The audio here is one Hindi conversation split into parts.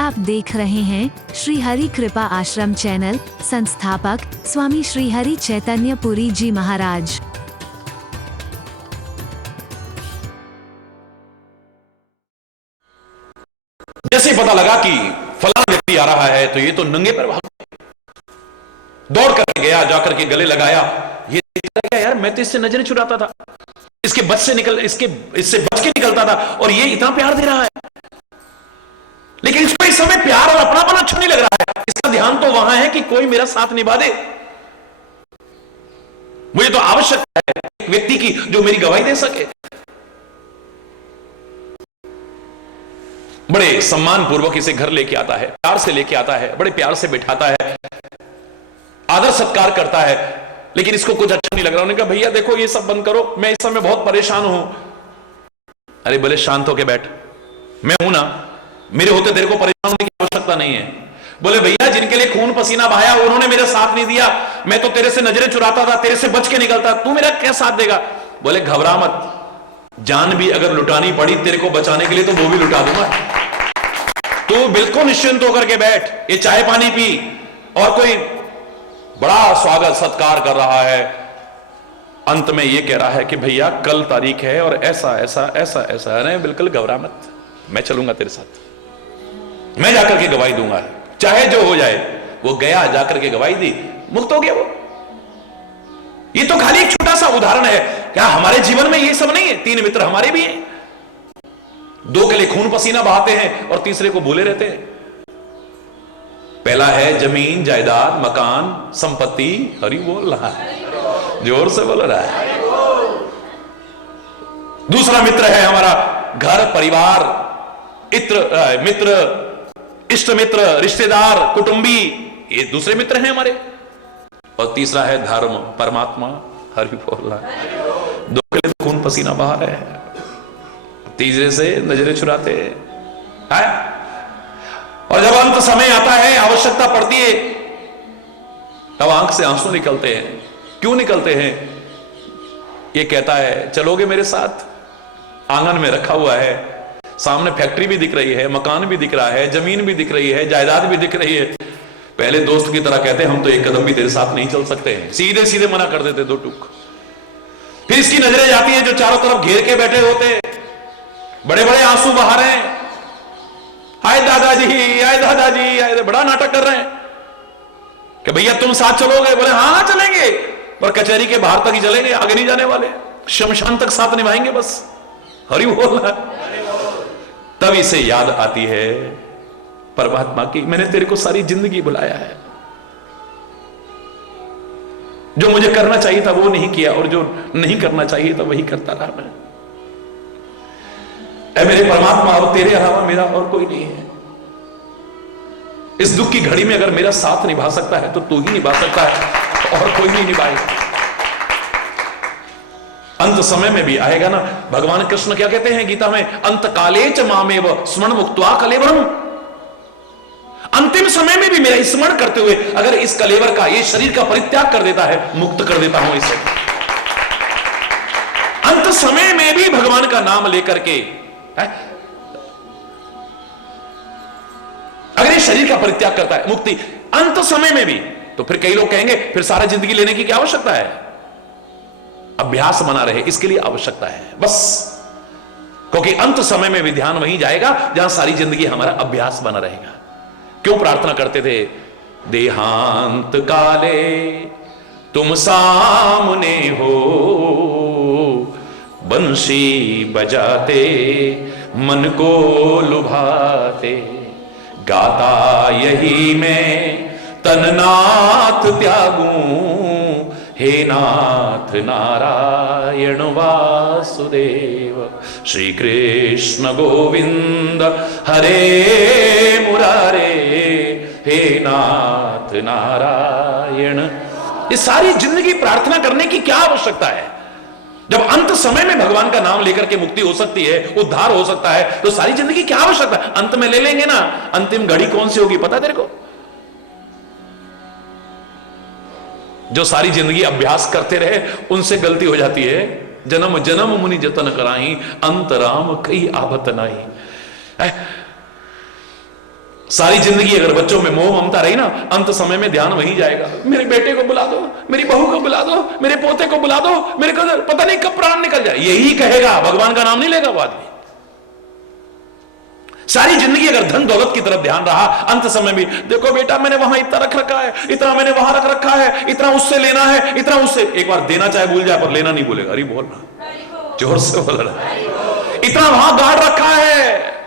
आप देख रहे हैं श्री हरि कृपा आश्रम चैनल। संस्थापक स्वामी श्री हरि चैतन्य पुरी जी महाराज। जैसे पता लगा कि फलाना व्यक्ति आ रहा है तो ये तो नंगे पैर भाग दौड़ कर गया, जाकर के गले लगाया। ये देखता गया, यार मैं तो इससे नजरें चुराता था, इससे बच के निकलता था और ये इतना प्यार दे रहा है, लेकिन इसको इस समय प्यार और अपनापन अच्छा नहीं लग रहा है। इसका ध्यान तो वहां है कि कोई मेरा साथ निभा दे। मुझे तो आवश्यकता है एक व्यक्ति की जो मेरी गवाही दे सके। बड़े सम्मान पूर्वक इसे घर लेके आता है, प्यार से लेके आता है, बड़े प्यार से बिठाता है, आदर सत्कार करता है, लेकिन इसको कुछ अच्छा नहीं लग रहा। उन्होंने कहा भैया देखो ये सब बंद करो, मैं इस समय बहुत परेशान हूं। अरे बोले शांत होके बैठ, मैं हूं ना, मेरे होते तेरे को परेशान होने की आवश्यकता नहीं है। बोले भैया जिनके लिए खून पसीना बहाया उन्होंने मेरा साथ नहीं दिया, मैं तो तेरे से नजरें चुराता था, तेरे से बच के निकलता, तू मेरा क्या साथ देगा? बोले घबरा मत, जान भी अगर लुटानी पड़ी तेरे को बचाने के लिए तो वो भी लुटा दूंगा। तू बिल्कुल निश्चिंत होकर के बैठ, ये चाय पानी पी, और कोई बड़ा स्वागत सत्कार कर रहा है। अंत में ये कह रहा है कि भैया कल तारीख है और ऐसा ऐसा ऐसा ऐसा है। बिल्कुल घबरा मत, मैं चलूंगा तेरे साथ, मैं जाकर के गवाही दूंगा, चाहे जो हो जाए। वो गया, जाकर के गवाही दी, मुक्त हो गया वो। ये तो खाली एक छोटा सा उदाहरण है। क्या हमारे जीवन में ये सब नहीं है? 3 मित्र हमारे भी हैं, 2 के लिए खून पसीना बहाते हैं और तीसरे को भूले रहते हैं। पहला है जमीन जायदाद मकान संपत्ति, हरि बोल रहा है, जोर से बोल रहा है। दूसरा मित्र है हमारा घर परिवार, मित्र, इष्ट मित्र, रिश्तेदार, कुटुंबी, ये दूसरे मित्र हैं हमारे। और तीसरा है धर्म परमात्मा, हरि बोल रहा है। 2 के लिए खून पसीना बहा रहे हैं, तीसरे से नजरें चुराते हैं। और जब अंत समय आता है, आवश्यकता पड़ती है, तब आंख से आंसू निकलते हैं। क्यों निकलते हैं? ये कहता है चलोगे मेरे साथ? आंगन में रखा हुआ है, सामने फैक्ट्री भी दिख रही है, मकान भी दिख रहा है, जमीन भी दिख रही है, जायदाद भी दिख रही है। पहले दोस्त की तरह कहते हम तो एक कदम भी तेरे साथ नहीं चल सकते हैं, सीधे सीधे मना कर देते 2 टूक। फिर इसकी नजरें जाती है जो चारों तरफ घेर के बैठे होते, बड़े बड़े आंसू बहा रहे हैं, हाय दादाजी, हाय दादाजी, हाय, बड़ा नाटक कर रहे हैं कि भैया तुम साथ चलोगे? बोले हाँ हाँ चलेंगे, पर कचहरी के बाहर तक ही चलेंगे, आगे नहीं जाने वाले, शमशान तक साथ निभाएंगे बस। हरि बोल रहा है। तब इसे याद आती है परमात्मा की, मैंने तेरे को सारी जिंदगी बुलाया है, जो मुझे करना चाहिए था वो नहीं किया, और जो नहीं करना चाहिए था वही करता रहा मैं। ऐ मेरे परमात्मा, अब तेरे अलावा मेरा और कोई नहीं है। इस दुख की घड़ी में अगर मेरा साथ निभा सकता है तो तू ही निभा सकता है, और कोई नहीं निभाएगा। अंत समय में भी आएगा ना। भगवान कृष्ण क्या कहते हैं गीता में? अंत काले च मामेव स्मरण मुक्त्वा कलेवरम। अंतिम समय में भी मेरा स्मरण करते हुए अगर इस कलेवर का, ये शरीर का परित्याग कर देता है, मुक्त कर देता हूं इसे। अंत समय में भी भगवान का नाम लेकर के अगर ये शरीर का परित्याग करता है, मुक्ति अंत समय में भी, तो फिर कई लोग कहेंगे फिर सारा जिंदगी लेने की क्या आवश्यकता है? अभ्यास बना रहे, इसके लिए आवश्यकता है बस। क्योंकि अंत समय में भी ध्यान वहीं जाएगा जहां सारी जिंदगी हमारा अभ्यास बना रहेगा। क्यों प्रार्थना करते थे? देहांत काले तुम सामने हो, बंसी बजाते मन को लुभाते, गाता यही मैं तननाथ त्यागूं, हे नाथ नारायण वासुदेव, श्री कृष्ण गोविंद हरे मुरारे, हे नाथ नारायण। ये सारी जिंदगी प्रार्थना करने की क्या आवश्यकता है? जब अंत समय में भगवान का नाम लेकर के मुक्ति हो सकती है, उद्धार हो सकता है, तो सारी जिंदगी क्या आवश्यकता है? अंत में ले लेंगे ना। अंतिम घड़ी कौन सी होगी पता तेरे को? जो सारी जिंदगी अभ्यास करते रहे उनसे गलती हो जाती है। जन्म जन्म मुनि जतन कराई, अंतराम कई आबत नाई। सारी जिंदगी अगर बच्चों में मोह ममता रही ना, अंत समय में ध्यान वहीं जाएगा। मेरे बेटे को बुला दो, मेरी बहू को बुला दो, मेरे पोते को बुला दो, मेरे को पता नहीं कब प्राण निकल जाए, यही कहेगा, भगवान का नाम नहीं लेगा वो आदमी। सारी जिंदगी अगर धन दौलत की तरफ ध्यान रहा, अंत समय भी देखो बेटा मैंने वहां इतना रख रखा है, इतना मैंने वहां रख रखा है, इतना उससे लेना है, इतना उससे, एक बार देना चाहे भूल जाए पर लेना नहीं भूलेगा। अरे बोलना जोर से बोल रहा, इतना वहां गाड़ रखा है,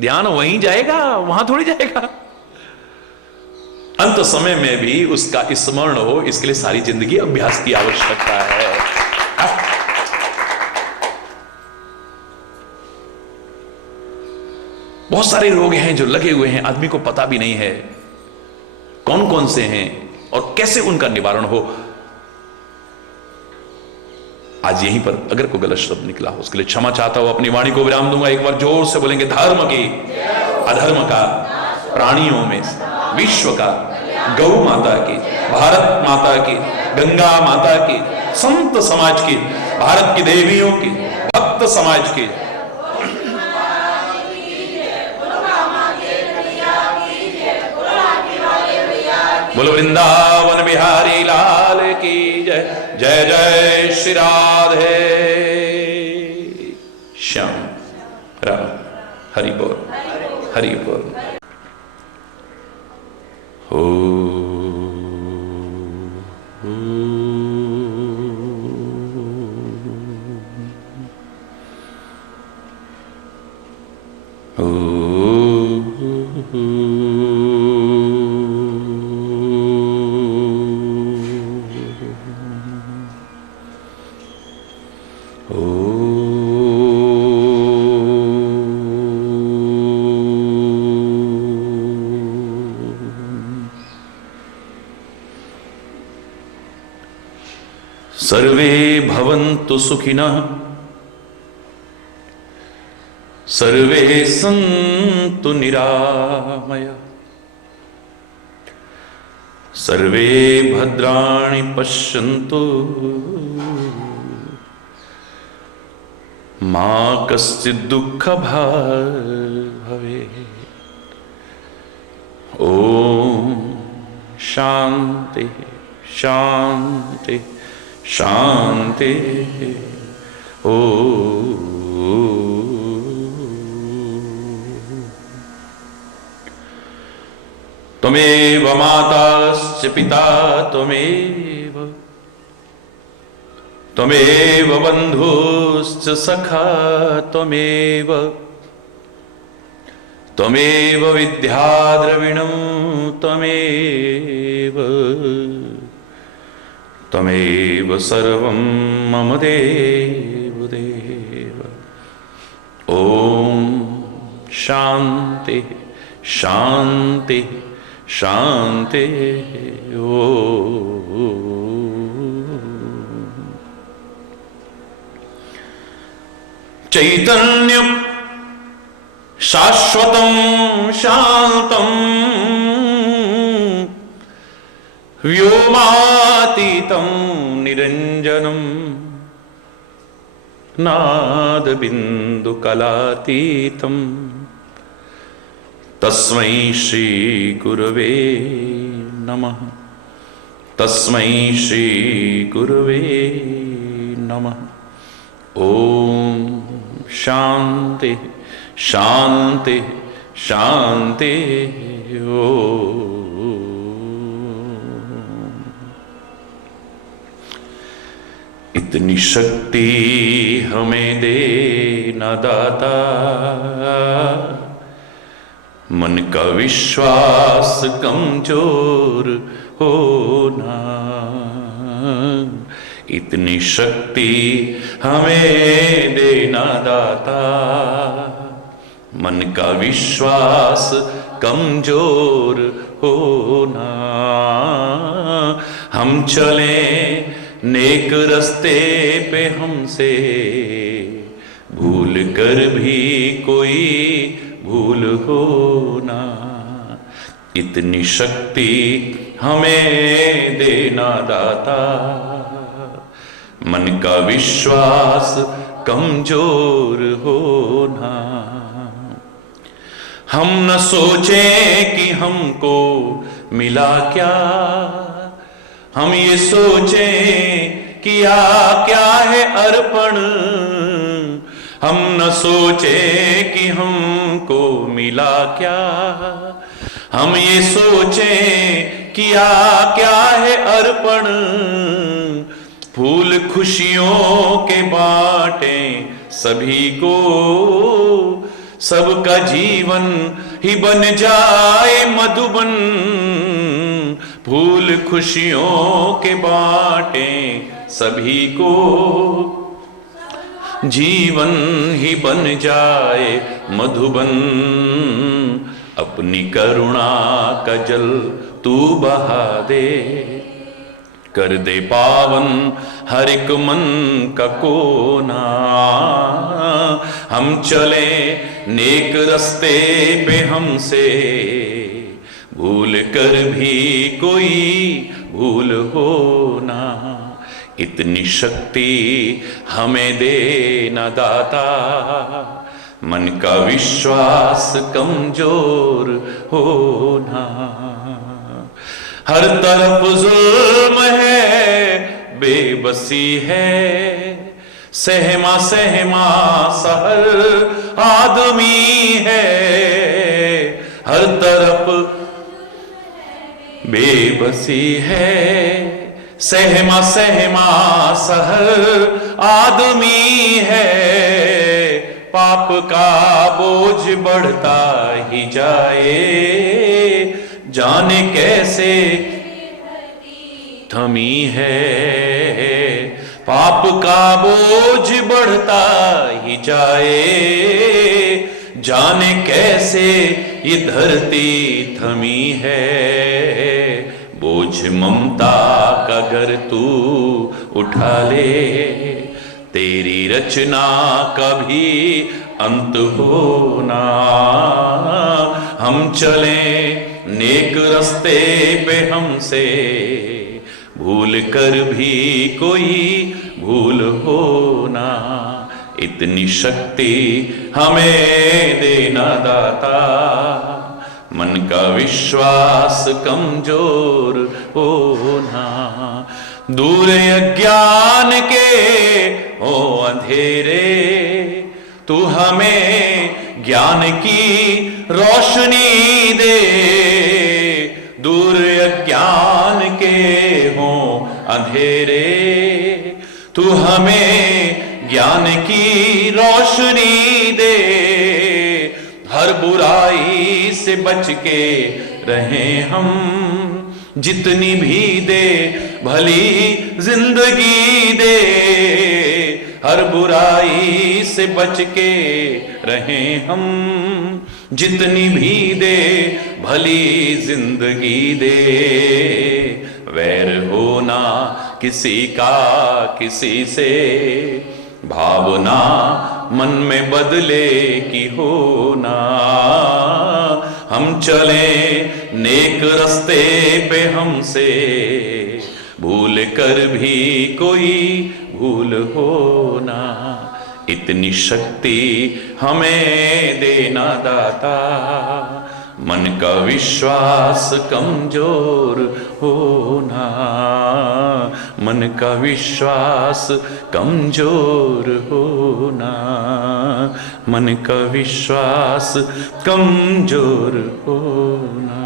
ध्यान वहीं जाएगा, वहां थोड़ी जाएगा। अंत समय में भी उसका स्मरण हो, इसके लिए सारी जिंदगी अभ्यास की आवश्यकता है। बहुत सारे रोग हैं जो लगे हुए हैं, आदमी को पता भी नहीं है कौन कौन से हैं और कैसे उनका निवारण हो। आज यहीं पर अगर कोई गलत शब्द निकला हो उसके लिए क्षमा चाहता हूं, अपनी वाणी को विराम दूंगा। एक बार जोर से बोलेंगे, धर्म की, अधर्म का, प्राणियों में, विश्व का, गौ माता की, भारत माता की, गंगा माता की, संत समाज की, भारत की देवियों की, भक्त समाज की, बोलो वृंदावन बिहारी लाल की जय। जय जय श्री राधे श्याम राम। हरि बोल, हरि बोल। सर्वे भवन्तु सुखिनः, सर्वे सन्तु निरामया, सर्वे भद्राणि पश्यन्तु, मा कश्चित् दुःखभाग् भवेत्। ओम शांति शांति शांति। ओ त्वमेव माताश्च पिता त्वमेव, त्वमेव बन्धुश्च सखा त्वमेव, त्वमेव विद्या द्रविणं त्वमेव, त्वमेव सर्वं मम देव देव। ओम शांति शांति शांति। चैतन्यं शाश्वतं शांतं व्योमातीतं निरंजनं नादबिन्दुकलातीतं तस्मै श्री गुरवे नमः। तस्मै श्री गुरवे नमः। ओम शांति शांति शांति। इतनी शक्ति हमें दे न दाता, मन का विश्वास कमजोर होना। इतनी शक्ति हमें देना दाता, मन का विश्वास कमजोर होना। हम चले नेक रस्ते पे, हमसे भूल कर भी कोई भूल होना। इतनी शक्ति हमें देना दाता, मन का विश्वास कमजोर होना। हम न सोचे कि हमको मिला क्या, हम ये सोचे किया क्या है अर्पण। हम न सोचे कि हमको मिला क्या, हम ये सोचे किया क्या है अर्पण। फूल खुशियों के बांटे सभी को, सबका जीवन ही बन जाए मधुबन। फूल खुशियों के बांटे सभी को, जीवन ही बन जाए मधुबन। अपनी करुणा का जल तू बहा दे, कर दे पावन हर एक मन का कोना। हम चले नेक रास्ते पे हमसे, भूल कर भी कोई भूल हो ना। इतनी शक्ति हमें देना दाता, मन का विश्वास कमजोर होना। हर तरफ जुल्म है, बेबसी है, सहमा सहमा सा हर आदमी है। हर तरफ बेबसी है, सहमा सहमा सा हर आदमी है। पाप का बोझ बढ़ता ही जाए, जाने कैसे थमी है। पाप का बोझ बढ़ता ही जाए, जाने कैसे ये धरती थमी है। बोझ ममता का घर तू उठा ले, तेरी रचना का भी अंत होना। हम चले नेक रास्ते पे हमसे, भूल कर भी कोई भूल होना। इतनी शक्ति हमें देना दाता, मन का विश्वास कमजोर होना। दूर अज्ञान के हो अंधेरे, तू हमें ज्ञान की रोशनी दे। दूर अज्ञान के हो अंधेरे, तू हमें ज्ञान की रोशनी दे। हर बुराई से बच के रहें हम, जितनी भी दे भली जिंदगी दे। हर बुराई से बच के रहें हम, जितनी भी दे भली जिंदगी दे। वैर होना किसी का किसी से, भावना मन में बदले की होना। हम चले नेक रास्ते पे हमसे, भूल कर भी कोई भूल होना। इतनी शक्ति हमें देना दाता, मन का विश्वास कमजोर होना। मन का विश्वास कमजोर होना, मन का विश्वास कमजोर होना।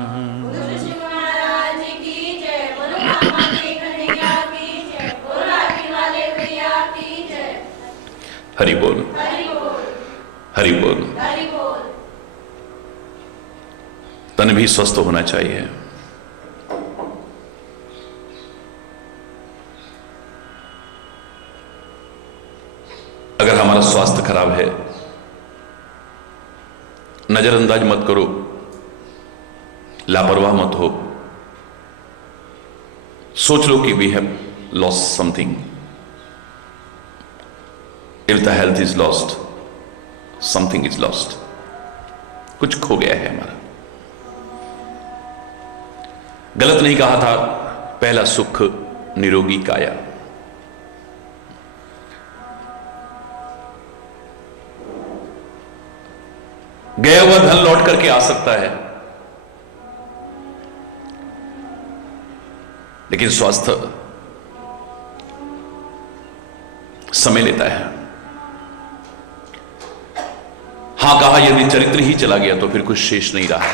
हरि बोल, हरि बोल। तन भी स्वस्थ होना चाहिए। अगर हमारा स्वास्थ्य खराब है, नजरअंदाज मत करो, लापरवाह मत हो। सोच लो कि we have lost something. If the health is lost, something is lost. कुछ खो गया है हमारा। गलत नहीं कहा था, पहला सुख निरोगी काया। गया हुआ धन लौट करके आ सकता है, लेकिन स्वास्थ्य समय लेता है। हां कहा, यदि चरित्र ही चला गया तो फिर कुछ शेष नहीं रहा।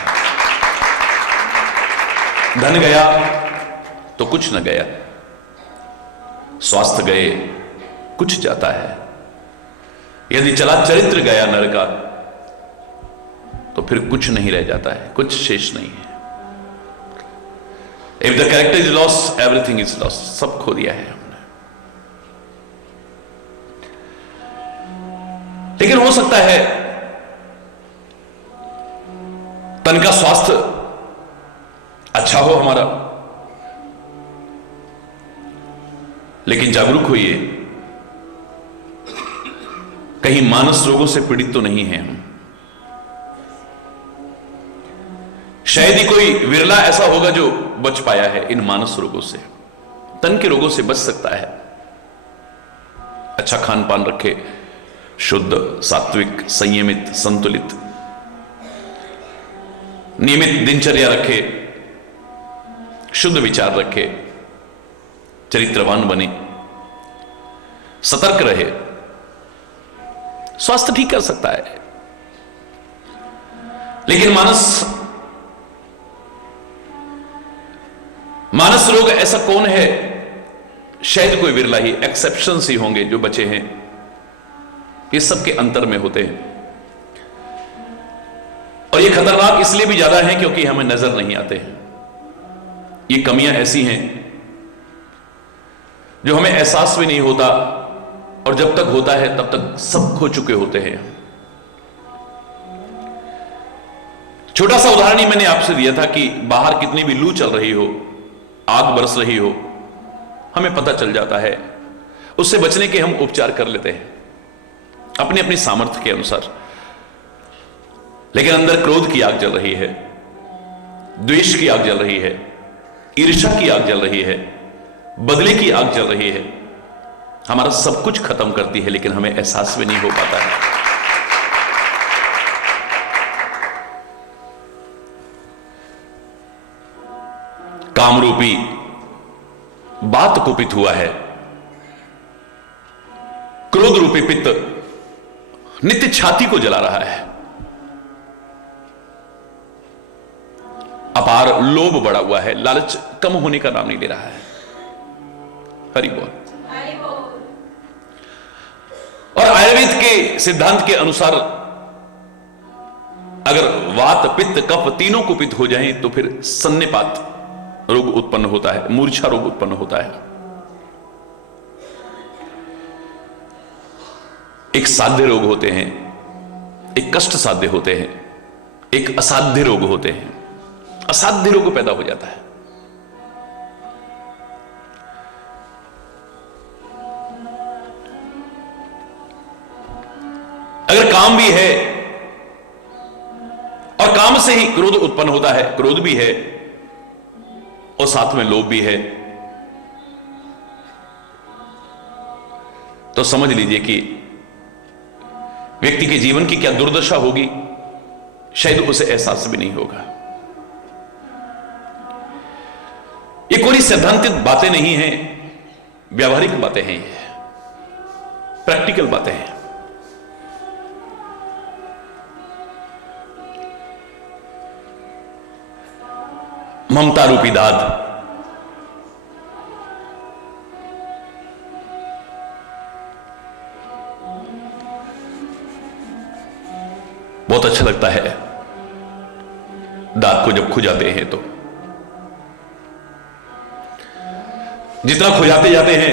धन गया तो कुछ न गया, स्वास्थ्य गए कुछ जाता है। यदि चला चरित्र गया नर का तो फिर कुछ नहीं रह जाता है, कुछ शेष नहीं है। If the character is lost, everything is lost. सब खो दिया है हमने। लेकिन हो सकता है तन का स्वास्थ्य अच्छा हो हमारा, लेकिन जागरूक होइए, कहीं मानस रोगों से पीड़ित तो नहीं है हम। शायद ही कोई विरला ऐसा होगा जो बच पाया है इन मानस रोगों से। तन के रोगों से बच सकता है, अच्छा खान पान रखे, शुद्ध, सात्विक, संयमित, संतुलित, नियमित दिनचर्या रखे, शुद्ध विचार रखे, चरित्रवान बने, सतर्क रहे, स्वास्थ्य ठीक कर सकता है। लेकिन मानस रोग ऐसा कौन है? शायद कोई विरला ही, एक्सेप्शंस ही होंगे जो बचे हैं। ये सबके अंतर में होते हैं, और ये खतरनाक इसलिए भी ज्यादा है क्योंकि हमें नजर नहीं आते हैं। ये कमियां ऐसी हैं जो हमें एहसास भी नहीं होता, और जब तक होता है तब तक सब खो चुके होते हैं। छोटा सा उदाहरण ही मैंने आपसे दिया था कि बाहर कितनी भी लू चल रही हो, आग बरस रही हो, हमें पता चल जाता है। उससे बचने के हम उपचार कर लेते हैं अपनी अपनी सामर्थ्य के अनुसार, लेकिन अंदर क्रोध की आग जल रही है, द्वेष की आग जल रही है, ईर्ष्या की आग जल रही है, बदले की आग जल रही है। हमारा सब कुछ खत्म करती है, लेकिन हमें एहसास भी नहीं हो पाता है। कामरूपी बात कुपित हुआ है, क्रोध रूपी पित्त नित्य छाती को जला रहा है, अपार लोभ बढ़ा हुआ है, लालच कम होने का नाम नहीं ले रहा है। हरि बोल। और आयुर्वेद के सिद्धांत के अनुसार अगर वात, पित्त, कफ तीनों कुपित हो जाएं तो फिर सन्निपात रोग उत्पन्न होता है, मूर्छा रोग उत्पन्न होता है। एक साध्य रोग होते हैं, एक कष्ट साध्य होते हैं, एक असाध्य रोग होते हैं। असाध्य रोग पैदा हो जाता है। अगर काम भी है और काम से ही क्रोध उत्पन्न होता है, क्रोध भी है और साथ में लोभ भी है, तो समझ लीजिए कि व्यक्ति के जीवन की क्या दुर्दशा होगी, शायद उसे एहसास भी नहीं होगा। ये कोई सैद्धांतिक बातें नहीं हैं, व्यावहारिक बातें हैं, प्रैक्टिकल बातें हैं। ममता रूपी दाद, बहुत अच्छा लगता है दांत को जब खुजाते हैं तो। जितना खुजाते जाते हैं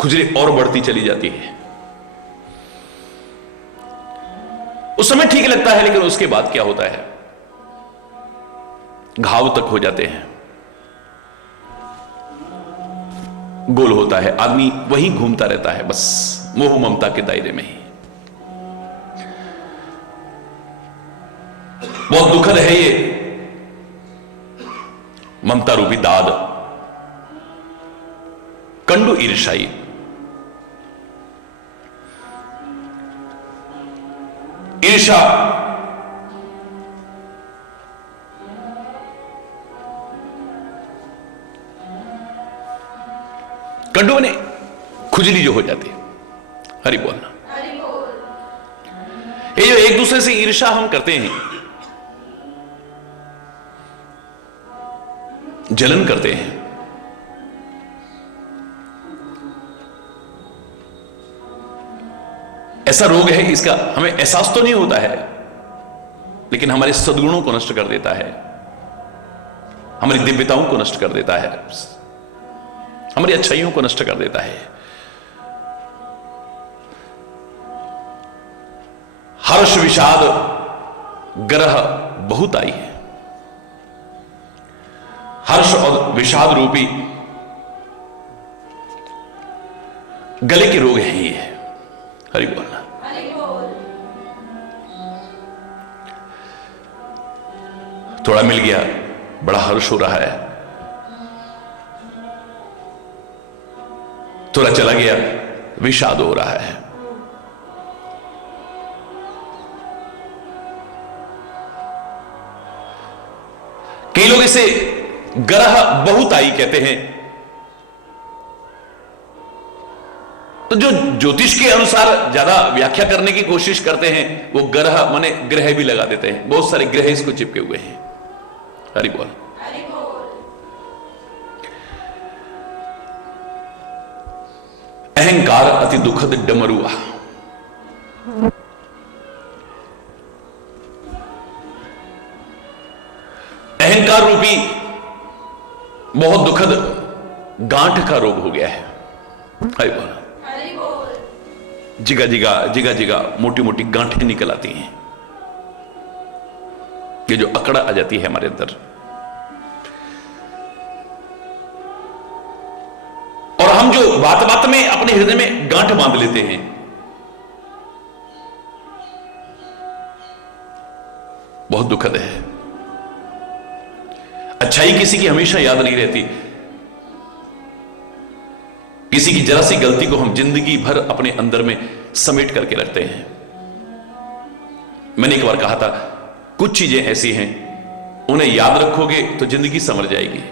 खुजली और बढ़ती चली जाती है। उस समय ठीक लगता है, लेकिन उसके बाद क्या होता है, घाव तक हो जाते हैं, गोल होता है, आदमी वहीं घूमता रहता है बस मोह ममता के दायरे में ही। बहुत दुखद है ये ममता रूपी दाद, कंडू ईर्ष्याई। ईर्ष्या, कंडों में खुजली जो हो जाती है, हरि बोलना। ये जो एक दूसरे से ईर्ष्या हम करते हैं, जलन करते हैं, ऐसा रोग है, इसका हमें एहसास तो नहीं होता है, लेकिन हमारे सद्गुणों को नष्ट कर देता है, हमारी दिव्यताओं को नष्ट कर देता है, हमारी अच्छाइयों को नष्ट कर देता है। हर्ष विषाद ग्रह बहुत आई है, हर्ष और विषाद रूपी गले के रोग हैं ये। हरि बोलना। थोड़ा मिल गया, बड़ा हर्ष हो रहा है, थोड़ा चला गया, विषाद हो रहा है। कई लोग इसे ग्रह बहुताई कहते हैं। तो जो ज्योतिष के अनुसार ज्यादा व्याख्या करने की कोशिश करते हैं, वो ग्रह माने ग्रह भी लगा देते हैं, बहुत सारे ग्रह इसको चिपके हुए हैं। हरि बोल। अहंकार अति दुखद डमरुआ। अहंकार रूपी बहुत दुखद गांठ का रोग हो गया है। हरि बोल। जिगा जिगा जिगा जिगा मोटी मोटी गांठें निकल आती हैं, ये जो अकड़ा आ जाती है हमारे अंदर। और हम जो बात बात में अपने हृदय में गांठ बांध लेते हैं, बहुत दुखद है। अच्छाई किसी की हमेशा याद नहीं रहती, किसी की जरा सी गलती को हम जिंदगी भर अपने अंदर में समेट करके रखते हैं। मैंने एक बार कहा था, कुछ चीजें ऐसी हैं उन्हें याद रखोगे तो जिंदगी संवर जाएगी,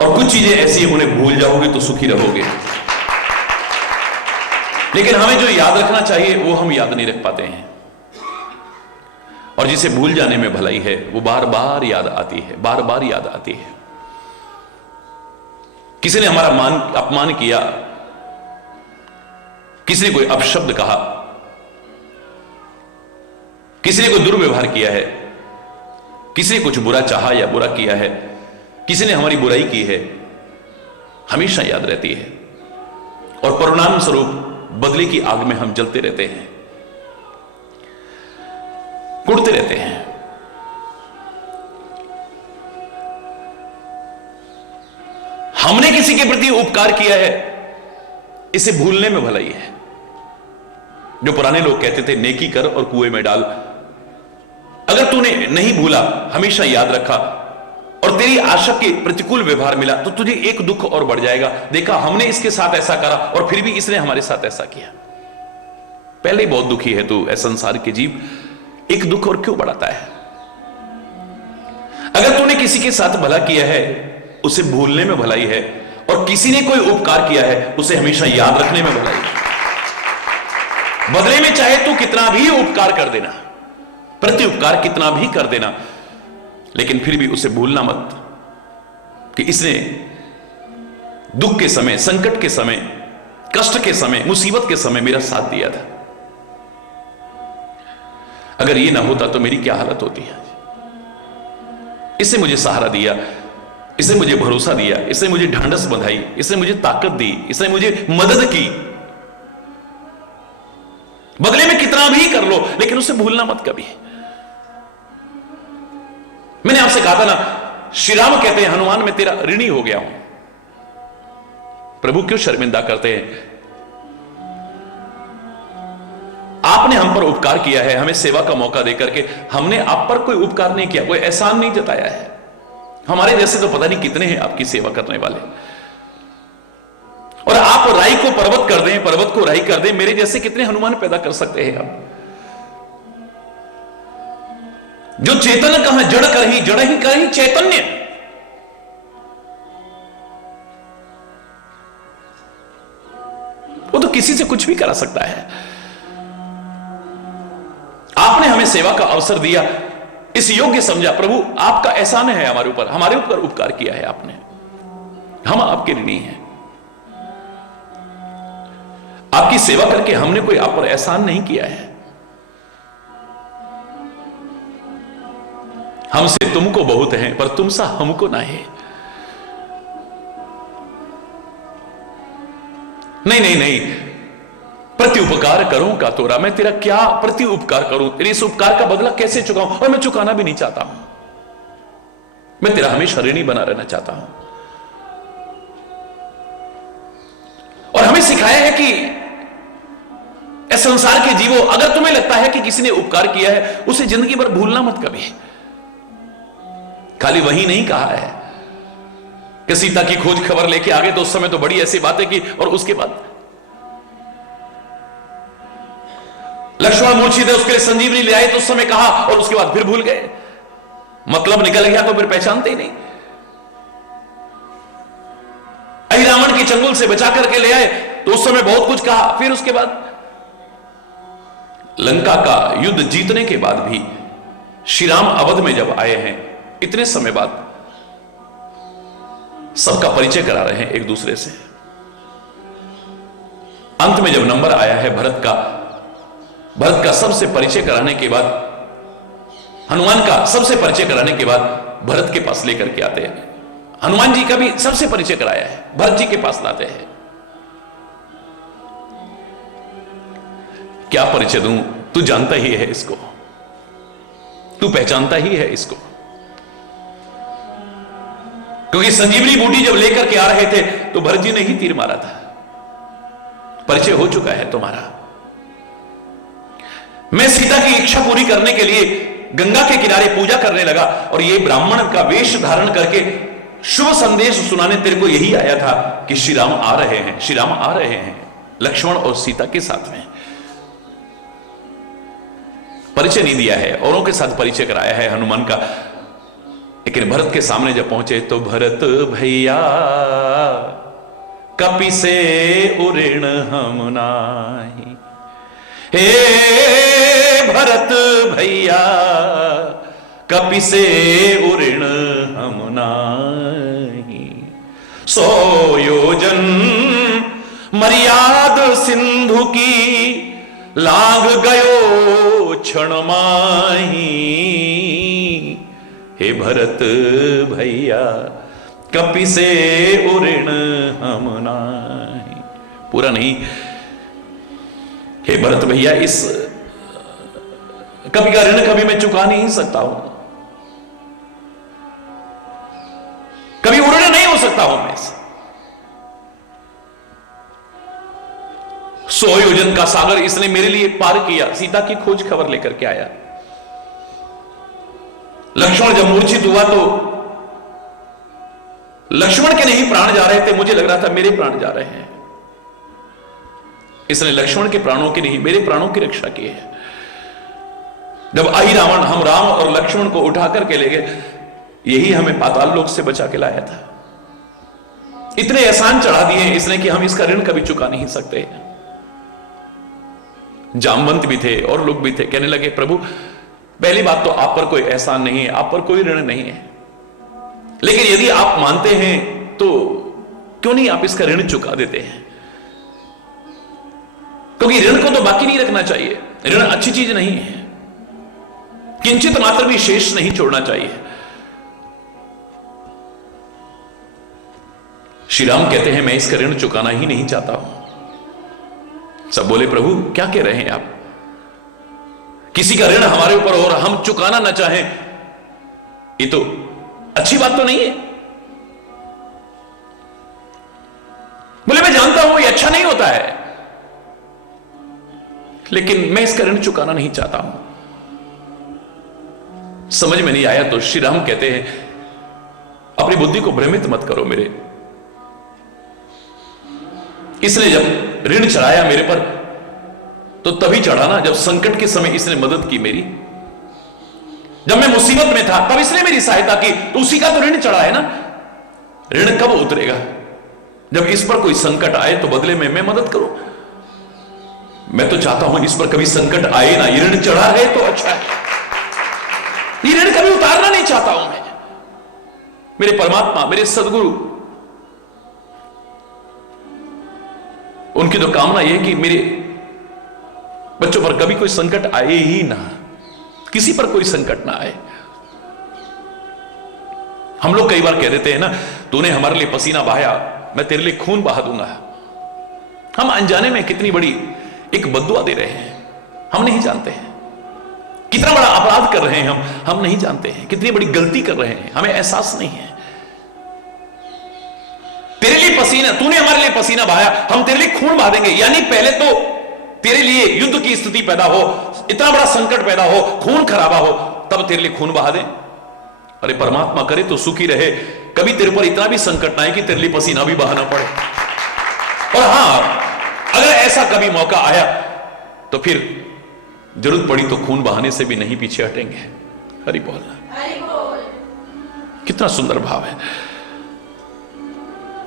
और कुछ चीजें ऐसी हैं उन्हें भूल जाओगे तो सुखी रहोगे। लेकिन हमें जो याद रखना चाहिए वो हम याद नहीं रख पाते हैं, और जिसे भूल जाने में भलाई है वो बार बार याद आती है, बार बार याद आती है। किसी ने हमारा अपमान किया, किसी ने कोई अपशब्द कहा, किसी ने कोई दुर्व्यवहार किया है, किसी ने कुछ बुरा चाहा या बुरा किया है, किसी ने हमारी बुराई की है, हमेशा याद रहती है, और परिणाम स्वरूप बदले की आग में हम जलते रहते हैं, कुड़ते रहते हैं। हमने किसी के प्रति उपकार किया है, इसे भूलने में भलाई है। जो पुराने लोग कहते थे, नेकी कर और कुएं में डाल। अगर तूने नहीं भूला, हमेशा याद रखा, और तेरी आशा के प्रतिकूल व्यवहार मिला, तो तुझे एक दुख और बढ़ जाएगा। देखा, हमने इसके साथ ऐसा करा और फिर भी इसने हमारे साथ ऐसा किया। पहले ही बहुत दुखी है तू, ऐसा संसार के जीव, एक दुख और क्यों बढ़ाता है? अगर तूने किसी के साथ भला किया है, उसे भूलने में भलाई है, और किसी ने कोई उपकार किया है, उसे हमेशा याद रखने में भलाई है। बदले में चाहे तू कितना भी उपकार कर देना, प्रति उपकार कितना भी कर देना, लेकिन फिर भी उसे भूलना मत कि इसने दुख के समय, संकट के समय, कष्ट के समय, मुसीबत के समय मेरा साथ दिया था। अगर ये ना होता तो मेरी क्या हालत होती है? इसने मुझे सहारा दिया, इसने मुझे भरोसा दिया, इसने मुझे ढांढस बंधाई, इसने मुझे ताकत दी, इसने मुझे मदद की। बदले में कितना भी कर लो, लेकिन उसे भूलना मत कभी। मैंने आपसे कहा था ना, श्री राम कहते हैं, हनुमान मैं तेरा ऋणी हो गया हूं। प्रभु क्यों शर्मिंदा करते हैं? आपने हम पर उपकार किया है, हमें सेवा का मौका देकर के। हमने आप पर कोई उपकार नहीं किया, कोई एहसान नहीं जताया है। हमारे जैसे तो पता नहीं कितने हैं आपकी सेवा करने वाले, और आप आप राई को पर्वत कर दें, पर्वत को राई कर दें, मेरे जैसे कितने हनुमान पैदा कर सकते हैं आप? जो चेतन कहां जड़ कर ही चैतन्य। वो तो किसी से कुछ भी करा सकता है। आपने हमें सेवा का अवसर दिया, इस योग्य समझा। प्रभु आपका एहसान है हमारे ऊपर, हमारे ऊपर उपकार किया है आपने, हम आपके ऋणी हैं। आपकी सेवा करके हमने कोई आप पर एहसान नहीं किया है। हमसे तुमको बहुत है पर तुमसा हमको ना है। नहीं, प्रति उपकार करूं का तोरा, मैं तेरा क्या प्रति उपकार करूं, तेरे इस उपकार का बदला कैसे चुकाऊं? और मैं चुकाना भी नहीं चाहता हूं, मैं तेरा हमेशा ऋणी बना रहना चाहता हूं। और हमें सिखाया है कि इस संसार के जीवो, अगर तुम्हें लगता है कि किसी ने उपकार किया है, उसे जिंदगी भर भूलना मत कभी। खाली वही नहीं कहा है कि सीता की खोज खबर लेके आ गए तो उस समय तो बड़ी ऐसी बातें की, और उसके बाद लक्ष्मण मूर्छित है, उसके लिए संजीवनी ले आए तो उस समय कहा, और उसके बाद फिर भूल गए। मतलब निकल गया तो फिर पहचानते ही नहीं। अहिरावण की चंगुल से बचा करके ले आए तो उस समय बहुत कुछ कहा, फिर उसके बाद लंका का युद्ध जीतने के बाद भी श्री राम अवध में जब आए हैं, इतने समय बाद सबका परिचय करा रहे हैं एक दूसरे से। अंत में जब नंबर आया है भरत का सबसे परिचय कराने के बाद, हनुमान का सबसे परिचय कराने के बाद भरत के पास लेकर के आते हैं। हनुमान जी का भी सबसे परिचय कराया है, भरत जी के पास लाते हैं। क्या परिचय दूं? तू जानता ही है इसको, तू पहचानता ही है इसको। क्योंकि संजीवनी बूटी जब लेकर के आ रहे थे तो भरत जी ने ही तीर मारा था। परिचय हो चुका है तुम्हारा। मैं सीता की इच्छा पूरी करने के लिए गंगा के किनारे पूजा करने लगा, और ये ब्राह्मण का वेश धारण करके शुभ संदेश सुनाने तेरे को यही आया था कि श्री राम आ रहे हैं, श्री राम आ रहे हैं, लक्ष्मण और सीता के साथ में। परिचय नहीं दिया है, औरों के साथ परिचय कराया है हनुमान का। लेकिन भरत के सामने जब पहुंचे तो भरत भैया कपि से उऋण हम नाही, हे भरत भैया कपि से उऋण हम नाही, 100 योजन मर्याद सिंधु की लाग गयो क्षण माही, हे भरत भैया कपि से उऋण हम नाही। पूरा नहीं, हे भरत भैया इस कपि का ऋण कभी मैं चुका नहीं सकता हूं, कभी उऋण नहीं हो सकता हूं मैं। 100 योजन का सागर इसने मेरे लिए पार किया, सीता की खोज खबर लेकर के आया। लक्ष्मण जब मूर्छित हुआ तो लक्ष्मण के नहीं प्राण जा रहे थे, मुझे लग रहा था मेरे प्राण जा रहे हैं। इसने लक्ष्मण के प्राणों की नहीं, मेरे प्राणों की रक्षा की है। जब अहिरावण हम राम और लक्ष्मण को उठा करके ले गए, यही हमें पाताल लोक से बचा के लाया था। इतने एहसान चढ़ा दिए इसने कि हम इसका ऋण कभी चुका नहीं सकते। जामवंत भी थे और लोग भी थे, कहने लगे प्रभु पहली बात तो आप पर कोई एहसान नहीं है, आप पर कोई ऋण नहीं है, लेकिन यदि आप मानते हैं तो क्यों नहीं आप इसका ऋण चुका देते हैं? क्योंकि ऋण को तो बाकी नहीं रखना चाहिए, ऋण अच्छी चीज नहीं है, किंचित मात्र भी शेष नहीं छोड़ना चाहिए। श्री राम कहते हैं मैं इसका ऋण चुकाना ही नहीं चाहता हूं। सब बोले प्रभु क्या कह रहे हैं आप? किसी का ऋण हमारे ऊपर और हम चुकाना ना चाहें, ये तो अच्छी बात तो नहीं है। बोले मैं जानता हूं ये अच्छा नहीं होता है, लेकिन मैं इसका ऋण चुकाना नहीं चाहता हूं। समझ में नहीं आया तो श्री राम कहते हैं अपनी बुद्धि को भ्रमित मत करो मेरे, इसने जब ऋण चढ़ाया मेरे पर तो तभी चढ़ा ना जब संकट के समय इसने मदद की मेरी। जब मैं मुसीबत में था तब इसने मेरी सहायता की, तो उसी का तो ऋण चढ़ा है ना। ऋण कब उतरेगा? जब इस पर कोई संकट आए तो बदले में मैं मदद करूं। मैं तो चाहता हूं इस पर कभी संकट आए ना। ये ऋण चढ़ा है तो अच्छा है, ये ऋण कभी उतारना नहीं चाहता हूं मैं। मेरे परमात्मा, मेरे सदगुरु, उनकी तो कामना यह है कि मेरे बच्चों पर कभी कोई संकट आए ही ना, किसी पर कोई संकट ना आए। हम लोग कई बार कह देते हैं ना, तूने हमारे लिए पसीना बहाया, मैं तेरे लिए खून बहा दूंगा। हम अनजाने में कितनी बड़ी एक बद्दुआ दे रहे हैं, हम नहीं जानते हैं। कितना बड़ा अपराध कर रहे हैं हम नहीं जानते हैं। कितनी बड़ी गलती कर रहे हैं, हमें एहसास नहीं है। तेरे लिए पसीना, तूने हमारे लिए पसीना बहाया, हम तेरे लिए खून बहा देंगे। यानी पहले तो तेरे लिए युद्ध की स्थिति पैदा हो, इतना बड़ा संकट पैदा हो, खून खराबा हो, तब तेरे लिए खून बहा दें। अरे परमात्मा करे तो सुखी रहे, कभी तेरे पर इतना भी संकट ना आए कि तेरे लिए पसीना भी बहाना पड़े। और हां, अगर ऐसा कभी मौका आया तो फिर जरूरत पड़ी तो खून बहाने से भी नहीं पीछे हटेंगे। हरि बोल। कितना सुंदर भाव है।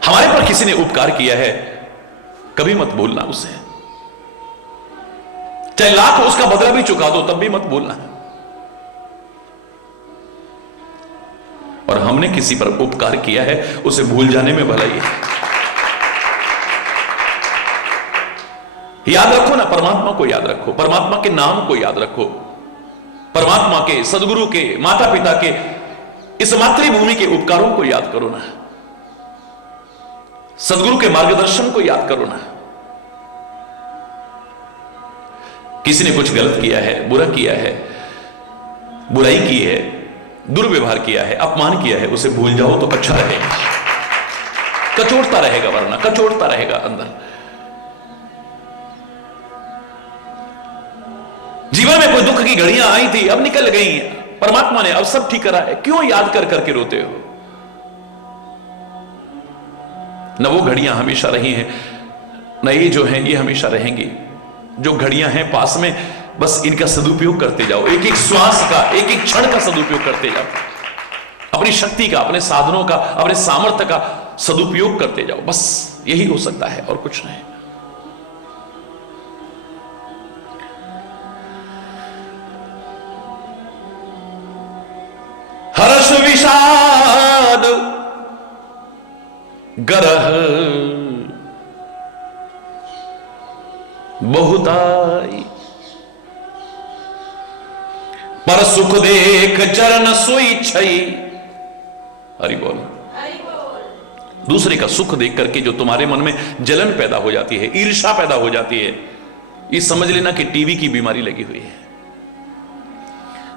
हमारे पर किसी ने उपकार किया है, कभी मत भूलना उसे, चाहे लाख उसका बदला भी चुका दो तब भी मत भूलना। और हमने किसी पर उपकार किया है उसे भूल जाने में भलाई है। याद रखो ना, परमात्मा को याद रखो, परमात्मा के नाम को याद रखो, परमात्मा के, सदगुरु के, माता पिता के, इस मातृभूमि के उपकारों को याद करो ना, सदगुरु के मार्गदर्शन को याद करो ना। किसी ने कुछ गलत किया है, बुरा किया है, बुराई की है, दुर्व्यवहार किया है, अपमान किया है, उसे भूल जाओ तो अच्छा रहेगा। कचोटता रहेगा, वरना कचोटता रहेगा अंदर। जीवन में कोई दुख की घड़ियां आई थी, अब निकल गई, परमात्मा ने अब सब ठीक करा है, क्यों याद कर करके रोते हो? न वो घड़ियां हमेशा रही हैं, न ये जो हैं ये हमेशा रहेंगी। जो घड़ियां हैं पास में, बस इनका सदुपयोग करते जाओ, एक एक श्वास का, एक एक क्षण का सदुपयोग करते जाओ, अपनी शक्ति का, अपने साधनों का, अपने सामर्थ्य का सदुपयोग करते जाओ। बस यही हो सकता है और कुछ नहीं। हर्ष विषाद गरह बहुताई, पर सुख देख चरण सोई छई। हरि बोल। दूसरे का सुख देख करके जो तुम्हारे मन में जलन पैदा हो जाती है, ईर्ष्या पैदा हो जाती है, ये समझ लेना कि टीवी की बीमारी लगी हुई है।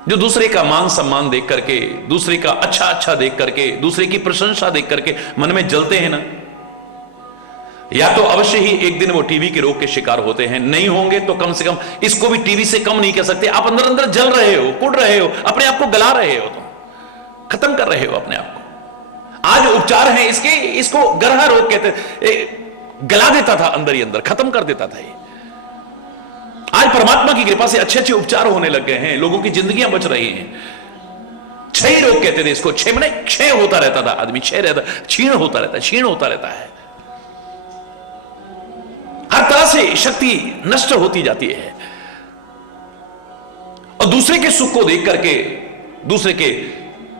जो दूसरे का मान सम्मान देख करके, दूसरे का अच्छा अच्छा देख करके, दूसरे की प्रशंसा देख करके मन में जलते हैं ना, या तो अवश्य ही एक दिन वो टीवी के रोग के शिकार होते हैं। नहीं होंगे तो कम से कम इसको भी टीवी से कम नहीं कह सकते। आप अंदर अंदर जल रहे हो, कुड़ रहे हो, अपने आप को गला रहे हो, तुम खत्म कर रहे हो अपने आप को। आज उपचार है इसके, इसको गरहा रोग कहते, गला देता था अंदर ही अंदर, खत्म कर देता था ये। आज परमात्मा की कृपा से अच्छे अच्छे उपचार होने लग गए हैं, लोगों की जिंदगियां बच रही हैं। क्षय रोग कहते थे इसको, क्षय माने क्षय होता रहता था, आदमी क्षय रहता, क्षीण होता रहता, क्षीण होता रहता है, हर तरह से शक्ति नष्ट होती जाती है। और दूसरे के सुख को देख करके, दूसरे के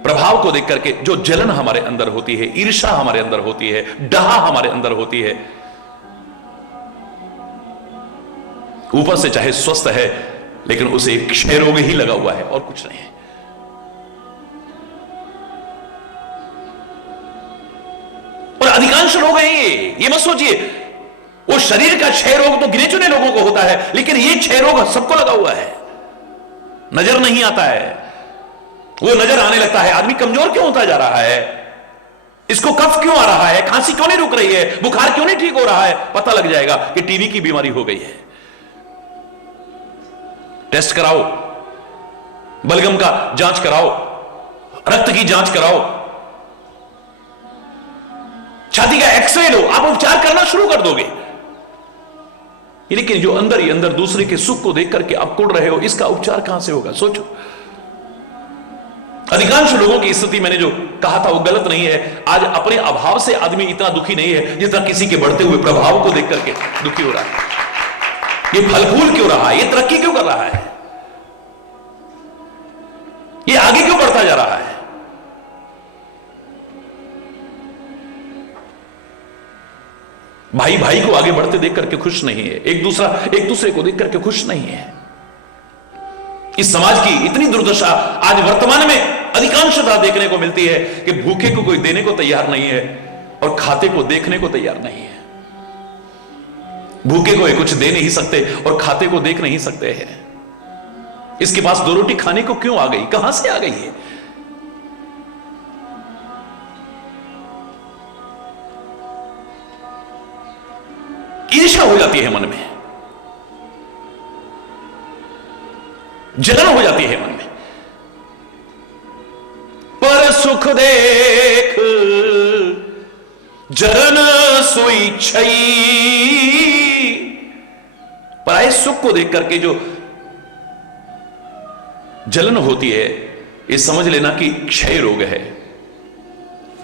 प्रभाव को देख करके जो जलन हमारे अंदर होती है, ईर्ष्या हमारे अंदर होती है, डहा हमारे अंदर होती है, ऊपर से चाहे स्वस्थ है लेकिन उसे एक क्षय रोग ही लगा हुआ है और कुछ नहीं है। और अधिकांश लोग हैं ये मत सोचिए, वो शरीर का क्षय रोग तो गिने चुने लोगों को होता है, लेकिन ये क्षय रोग सबको लगा हुआ है, नजर नहीं आता है। वो नजर आने लगता है, आदमी कमजोर क्यों होता जा रहा है, इसको कफ क्यों आ रहा है, खांसी क्यों नहीं रुक रही है, बुखार क्यों नहीं ठीक हो रहा है, पता लग जाएगा कि टीबी की बीमारी हो गई है। टेस्ट कराओ, बलगम का जांच कराओ, रक्त की जांच कराओ, छाती का एक्सरे लो, आप उपचार करना शुरू कर दोगे। लेकिन जो अंदर ही अंदर दूसरे के सुख को देख करके आप कुड़ रहे हो, इसका उपचार कहां से होगा? सोचो। अधिकांश लोगों की स्थिति मैंने जो कहा था वो गलत नहीं है। आज अपने अभाव से आदमी इतना दुखी नहीं है जितना किसी के बढ़ते हुए प्रभाव को देख करके दुखी हो रहा है। ये फल फूल क्यों रहा है? ये तरक्की क्यों कर रहा है? ये आगे क्यों बढ़ता जा रहा है? भाई भाई को आगे बढ़ते देख करके खुश नहीं है, एक दूसरे को देख करके खुश नहीं है। इस समाज की इतनी दुर्दशा आज वर्तमान में अधिकांशतः देखने को मिलती है कि भूखे को कोई देने को तैयार नहीं है और खाते को देखने को तैयार नहीं है। भूखे को कुछ दे नहीं सकते और खाते को देख नहीं सकते हैं। इसके पास दो रोटी खाने को क्यों आ गई? कहां से आ गई है? ईर्ष्या हो जाती है मन में, जलन हो जाती है मन में। पर सुख देख जरन सोई छई, पराये सुख को देख करके जो जलन होती है, ये समझ लेना कि क्षय रोग है।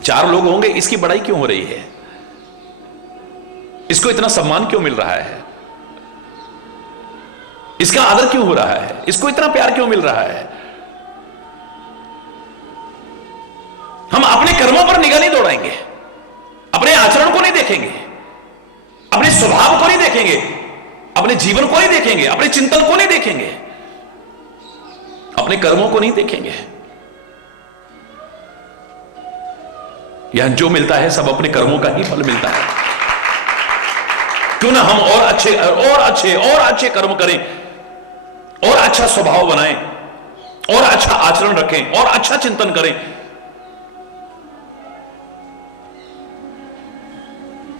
चार लोग होंगे, इसकी बड़ाई क्यों हो रही है? इसको इतना सम्मान क्यों मिल रहा है? इसका आदर क्यों हो रहा है? इसको इतना प्यार क्यों मिल रहा है? हम अपने कर्मों पर निगाह नहीं दौड़ाएंगे, अपने आचरण को नहीं देखेंगे, अपने स्वभाव को नहीं देखेंगे, अपने जीवन को नहीं देखेंगे, अपने चिंतन को नहीं देखेंगे, अपने कर्मों को नहीं देखेंगे। यहां जो मिलता है सब अपने कर्मों का ही फल मिलता है। क्यों ना हम और अच्छे कर्म करें, और अच्छा स्वभाव बनाएं, और अच्छा आचरण रखें, और अच्छा चिंतन करें।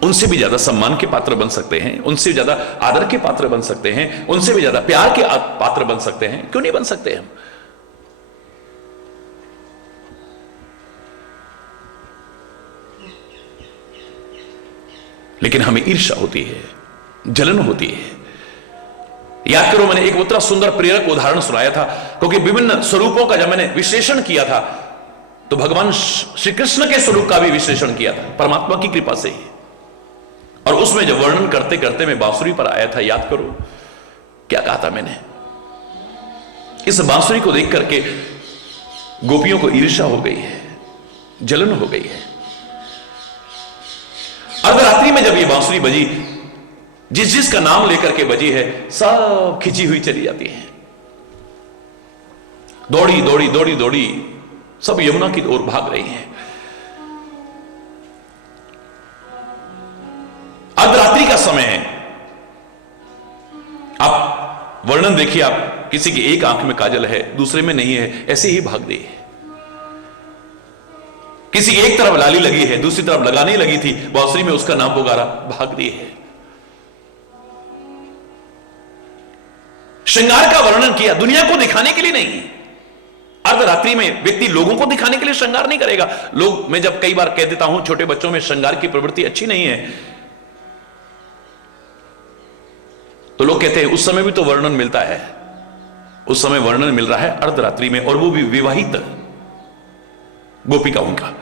उनसे भी ज्यादा सम्मान के पात्र बन सकते हैं, उनसे ज्यादा आदर के पात्र बन सकते हैं, उनसे भी ज्यादा प्यार के पात्र बन सकते हैं। क्यों नहीं बन सकते हम? लेकिन हमें ईर्ष्या होती है, जलन होती है। याद करो, मैंने एक उतना सुंदर प्रेरक उदाहरण सुनाया था, क्योंकि विभिन्न स्वरूपों का जब मैंने विश्लेषण किया था तो भगवान श्री कृष्ण के स्वरूप का भी विश्लेषण किया था परमात्मा की कृपा से ही। और उसमें जब वर्णन करते करते मैं बांसुरी पर आया था, याद करो क्या कहा था मैंने? इस बांसुरी को देख करके गोपियों को ईर्ष्या हो गई है, जलन हो गई है। अर्धरात्रि में जब ये बांसुरी बजी, जिसका नाम लेकर के बजी है, सब खिंची हुई चली जाती है। दौड़ी दौड़ी दौड़ी दौड़ी सब यमुना की ओर भाग रही हैं। अर्धरात्रि का समय है। आप वर्णन देखिए, आप किसी की एक आंख में काजल है, दूसरे में नहीं है, ऐसे ही भाग दी है। किसी की एक तरफ लाली लगी है, दूसरी तरफ लगाने लगी थी, बांसुरी में उसका नाम पुकारा, भाग दी है। श्रृंगार का वर्णन किया, दुनिया को दिखाने के लिए नहीं। अर्धरात्रि में व्यक्ति लोगों को दिखाने के लिए श्रृंगार नहीं करेगा। लोग, मैं जब कई बार कह देता हूं छोटे बच्चों में श्रृंगार की प्रवृत्ति अच्छी नहीं है, तो लोग कहते हैं उस समय भी तो वर्णन मिलता है। उस समय वर्णन मिल रहा है अर्धरात्रि में, और वो भी विवाहित गोपिकाओं का,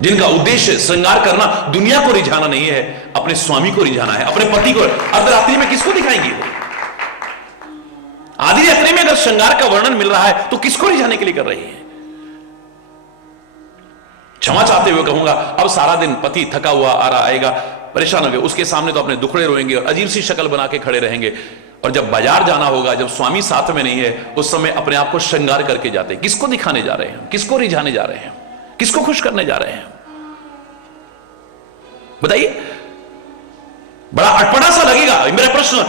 जिनका उद्देश्य श्रृंगार करना दुनिया को रिझाना नहीं है, अपने स्वामी को रिझाना है, अपने पति को। अर्धरात्रि में किसको दिखाएंगी वो? आधी रात्रि में अगर श्रृंगार का वर्णन मिल रहा है तो किसको रिझाने के लिए कर रही है? क्षमा चाहते हुए कहूंगा, अब सारा दिन पति थका हुआ आ रहा आएगा, परेशान हो गए, उसके सामने तो अपने दुखड़े रोएंगे और अजीब सी शक्ल बना के खड़े रहेंगे। और जब बाजार जाना होगा, जब स्वामी साथ में नहीं है, उस समय अपने आप को श्रृंगार करके जाते हैं। किसको दिखाने जा रहे हैं? किसको रिझाने जा रहे हैं? किसको खुश करने जा रहे हैं? बताइए। बड़ा अटपटा सा लगेगा मेरा प्रश्न,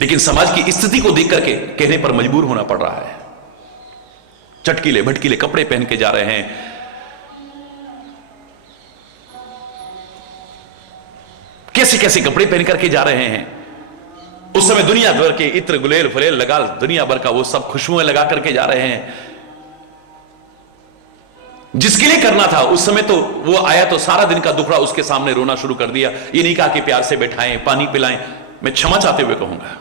लेकिन समाज की स्थिति को देख करके कहने पर मजबूर होना पड़ रहा है। चटकीले भटकीले कपड़े पहन के जा रहे हैं, कैसे कैसे कपड़े पहन करके जा रहे हैं। उस समय दुनिया भर के इत्र गुलेल फुलेल लगा, दुनिया भर का वो सब खुशबुएं लगा करके जा रहे हैं। जिसके लिए करना था उस समय तो वो आया तो सारा दिन का दुखड़ा उसके सामने रोना शुरू कर दिया। ये नहीं कहा कि प्यार से बैठाएं, पानी पिलाएं। मैं क्षमा चाहते हुए कहूंगा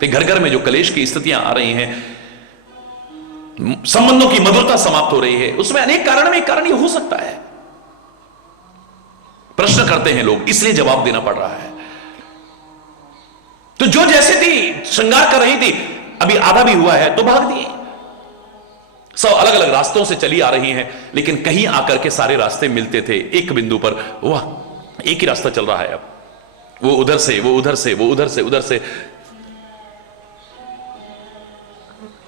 कि घर घर में जो कलेश की स्थितियां आ रही हैं, संबंधों की मधुरता समाप्त हो रही है, उसमें अनेक कारण में एक कारण ये हो सकता है। प्रश्न करते हैं लोग, इसलिए जवाब देना पड़ रहा है। तो जो जैसे थी श्रृंगार कर रही थी, अभी आधा भी हुआ है तो भाग दिए। सब अलग अलग रास्तों से चली आ रही हैं, लेकिन कहीं आकर के सारे रास्ते मिलते थे एक बिंदु पर। वाह, एक ही रास्ता चल रहा है अब, वो उधर से, वो उधर से, वो उधर से, उधर से।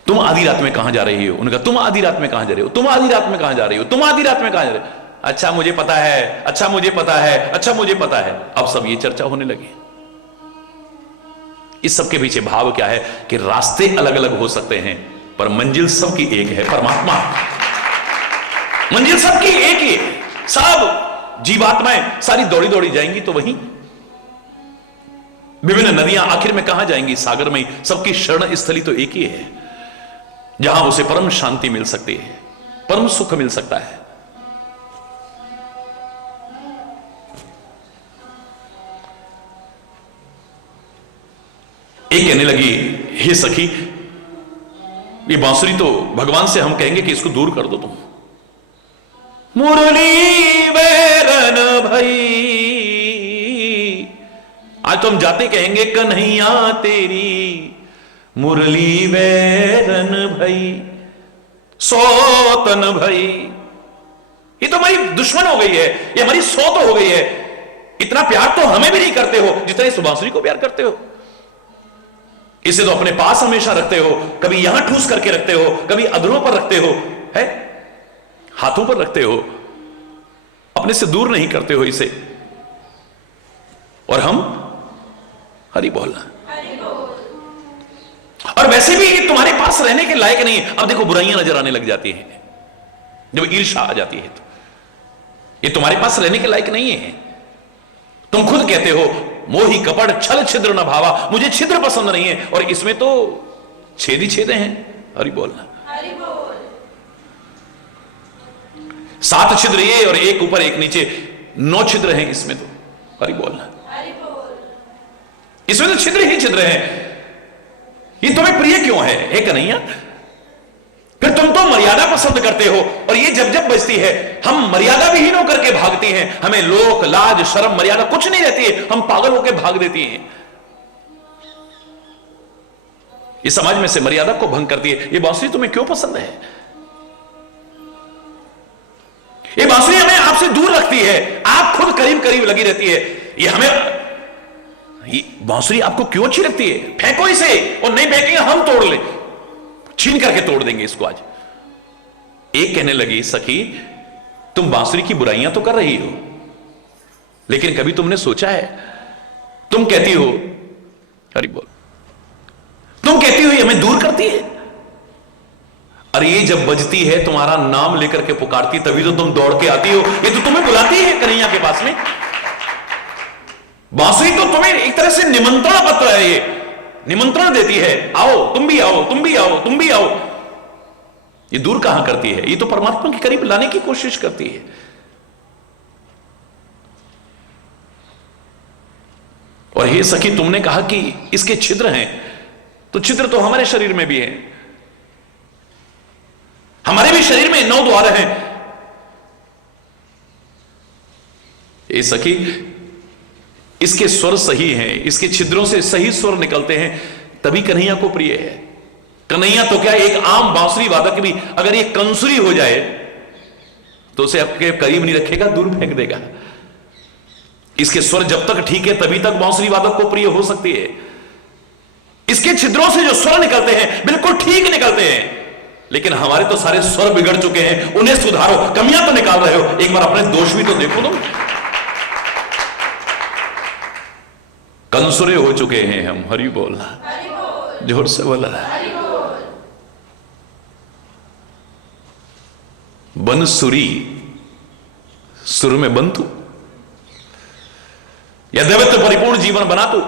तुम आधी रात में कहां जा रही हो? उन्होंने कहा तुम आधी रात में कहां जा रही हो? तुम आधी रात में कहां जा रही हो? तुम आधी रात में कहां जा रही हो? अच्छा मुझे पता है, अच्छा मुझे पता है, अच्छा मुझे पता है। अब सब ये चर्चा होने लगी। इस सब के पीछे भाव क्या है कि रास्ते अलग अलग हो सकते हैं पर मंजिल सबकी एक है, परमात्मा। मंजिल सबकी एक ही है। सब जीवात्माएं सारी दौड़ी दौड़ी जाएंगी तो वहीं विभिन्न नदियां आखिर में कहां जाएंगी? सागर में। सबकी शरण स्थली तो एक ही है, जहां उसे परम शांति मिल सकती है, परम सुख मिल सकता है। एक कहने लगी, हे सखी, ये बांसुरी तो भगवान से हम कहेंगे कि इसको दूर कर दो तुम। मुरली बैरन भई, आज तो हम जाते कहेंगे कन्हैया तेरी मुरली बैरन भई, सौतन भई। ये तो हमारी दुश्मन हो गई है, ये हमारी सौत हो गई है। इतना प्यार तो हमें भी नहीं करते हो जितना इस बांसुरी को प्यार करते हो। इसे तो अपने पास हमेशा रखते हो, कभी यहां ठूस करके रखते हो, कभी अधरों पर रखते हो, है हाथों पर रखते हो, अपने से दूर नहीं करते हो इसे। और हम हरि बोलना, और वैसे भी ये तुम्हारे पास रहने के लायक नहीं है। अब देखो बुराइयां नजर आने लग जाती हैं जब ईर्ष्या आ जाती है, तो ये तुम्हारे पास रहने के लायक नहीं है। तुम खुद कहते हो मोही कपड़ छल छिद्र न भावा, मुझे छिद्र पसंद नहीं है, और इसमें तो छेद ही छेदे हैं। हरि बोलना, 7 छिद्र ये और एक ऊपर एक नीचे, 9 छिद्र हैं इसमें तो। हरि बोलना, इसमें तो छिद्र ही छिद्र हैं। ये तुम्हें प्रिय क्यों है? हे कन्हैया, फिर तुम तो मर्यादा पसंद करते हो, और ये जब जब बजती है हम मर्यादा विहीन होकर के भागती हैं। हमें लोक लाज शर्म मर्यादा कुछ नहीं रहती है, हम पागल होकर भाग देती हैं। ये समाज में से मर्यादा को भंग करती है। ये बांसुरी तुम्हें क्यों पसंद है? ये बांसुरी हमें आपसे दूर रखती है, आप खुद करीब करीब लगी रहती है। ये हमें, ये बांसुरी आपको क्यों अच्छी लगती है? फेंको इसे, और नहीं फेंकेंगे हम तोड़ ले, छीन करके तोड़ देंगे इसको आज। एक कहने लगी, सखी तुम बांसुरी की बुराइयां तो कर रही हो, लेकिन कभी तुमने सोचा है, तुम कहती हो, हरि बोल, तुम कहती हो ये हमें दूर करती है। अरे ये जब बजती है, तुम्हारा नाम लेकर के पुकारती, तभी तो तुम दौड़ के आती हो। ये तो तुम्हें बुलाती है कन्हैया के पास में। बांसुरी तो तुम्हें एक तरह से निमंत्रण पत्र है, ये निमंत्रण देती है, आओ तुम भी आओ, तुम भी आओ, तुम भी आओ। ये दूर कहां करती है? ये तो परमात्मा के करीब लाने की कोशिश करती है। और हे सखी, तुमने कहा कि इसके छिद्र हैं, तो छिद्र तो हमारे शरीर में भी है। हमारे भी शरीर में 9 द्वार हैं। हे सखी, इसके स्वर सही हैं, इसके छिद्रों से सही स्वर निकलते हैं, तभी कन्हैया को प्रिय है। कन्हैया तो क्या, एक आम बांसुरी वादक भी अगर ये कंसुरी हो जाए तो उसे आपके करीब नहीं रखेगा, दूर फेंक देगा। इसके स्वर जब तक ठीक है तभी तक बांसुरी वादक को प्रिय हो सकती है। इसके छिद्रों से जो स्वर निकलते हैं बिल्कुल ठीक निकलते हैं, लेकिन हमारे तो सारे स्वर बिगड़ चुके हैं। उन्हें सुधारो, कमियां तो निकाल रहे हो, एक बार अपने दोष भी तो देखो। तुम कंसुरे हो चुके हैं हम। हरि बोलना, जोर से बोला। बनसुरी, सुर में बंतु, यद्यवत परिपूर्ण जीवन बना तू।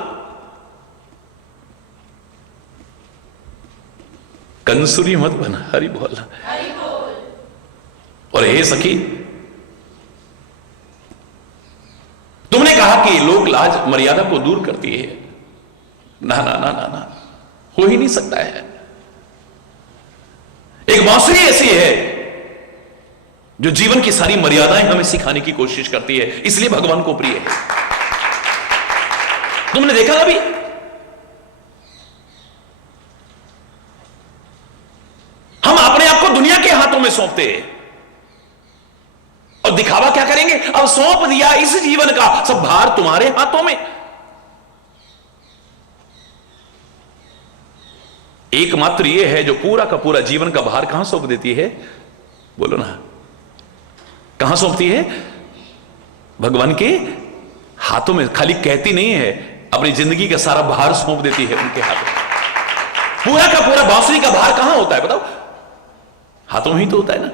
कंसुरी मत बना। हरि बोलना, और हे सखी, तुमने कहा कि लोक लाज मर्यादा को दूर करती है। ना ना ना ना ना, हो ही नहीं सकता है। एक बांसुरी ऐसी है जो जीवन की सारी मर्यादाएं हमें सिखाने की कोशिश करती है, इसलिए भगवान को प्रिय है। तुमने देखा अभी हम अपने आप को दुनिया के हाथों में सौंपते हैं और दिखावा क्या करेंगे? अब सौंप दिया इस जीवन का सब भार तुम्हारे हाथों में। एकमात्र यह है जो पूरा का पूरा जीवन का भार कहां सौंप देती है? बोलो ना, कहां सौंपती है? भगवान के हाथों में। खाली कहती नहीं है, अपनी जिंदगी का सारा भार सौंप देती है उनके हाथों। पूरा का पूरा बांसुरी का भार कहां होता है बताओ? हाथों में ही तो होता है ना।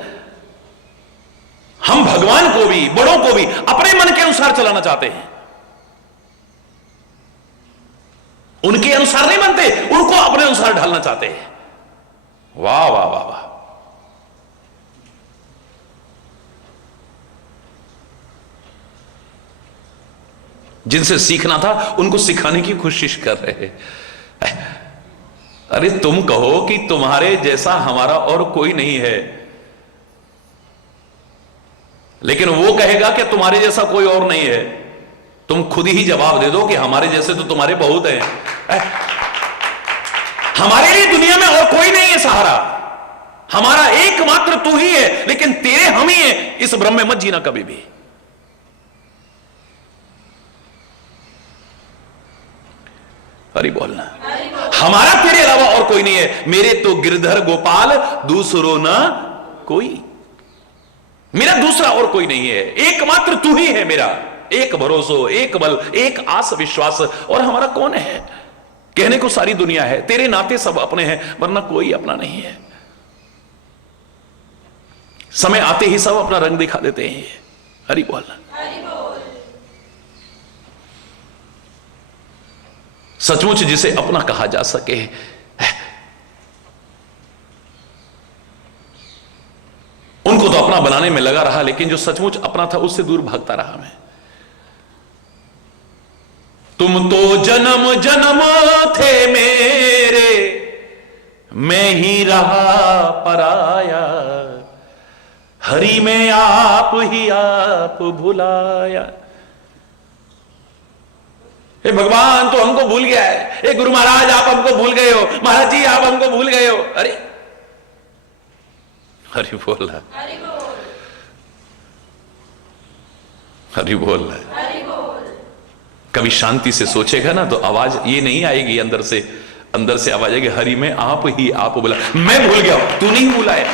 हम भगवान को भी, बड़ों को भी अपने मन के अनुसार चलाना चाहते हैं, उनके अनुसार नहीं बनते, उनको अपने अनुसार ढालना चाहते हैं। वाह वाह वाह वाह। जिनसे सीखना था उनको सिखाने की कोशिश कर रहे हैं। अरे तुम कहो कि तुम्हारे जैसा हमारा और कोई नहीं है, लेकिन वो कहेगा कि तुम्हारे जैसा कोई और नहीं है। तुम खुद ही जवाब दे दो कि हमारे जैसे तो तुम्हारे बहुत हैं। हमारे लिए दुनिया में और कोई नहीं है सहारा, हमारा एकमात्र तू ही है, लेकिन तेरे हम ही हैं। इस भ्रम में मत जीना कभी भी। हरि बोलना। हमारा तेरे अलावा और कोई नहीं है। मेरे तो गिरधर गोपाल दूसरो ना कोई, मेरा दूसरा और कोई नहीं है। एकमात्र तू ही है मेरा, एक भरोसो, एक बल, एक आस विश्वास। और हमारा कौन है? कहने को सारी दुनिया है, तेरे नाते सब अपने हैं, वरना कोई अपना नहीं है। समय आते ही सब अपना रंग दिखा देते हैं। हरि बोलना। सचमुच जिसे अपना कहा जा सके, उनको तो अपना बनाने में लगा रहा, लेकिन जो सचमुच अपना था उससे दूर भागता रहा मैं। तुम तो जन्म जन्म थे मेरे, मैं ही रहा पराया, हरि में आप ही आप भुलाया। हे भगवान तो हमको भूल गया है। हे गुरु महाराज आप हमको भूल गए हो, महाराज जी आप हमको भूल गए हो। अरे हरि बोल रहा है, हरि बोल रहा है। कभी शांति से सोचेगा ना तो आवाज ये नहीं आएगी अंदर से आवाज आएगी, हरि में आप ही आप बोला। मैं भूल गया, तू नहीं भूला है।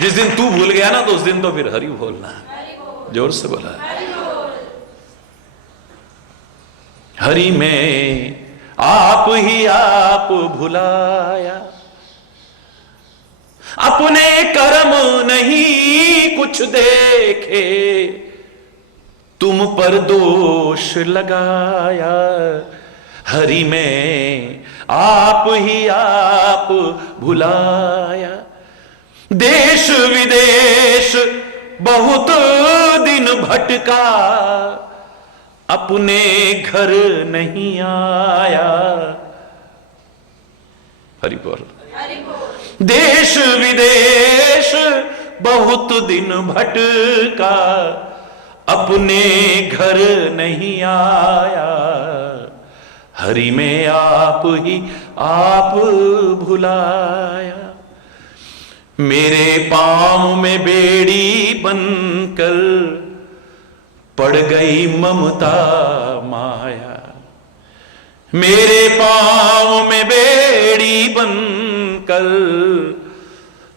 जिस दिन तू भूल गया ना तो उस दिन तो फिर हरि बोलना, जोर से बोला। हरि में आप ही आप भुलाया, अपने कर्म नहीं कुछ देखे, तुम पर दोष लगाया। हरि में आप ही आप भुलाया, देश विदेश बहुत दिन भटका, अपने घर नहीं आया। हरि बोल। देश विदेश बहुत दिन भटका, अपने घर नहीं आया, हरि में आप ही आप भुलाया। मेरे पांव में बेड़ी बनकर पड़ गई ममता माया, मेरे पांव में बेड़ी बनकर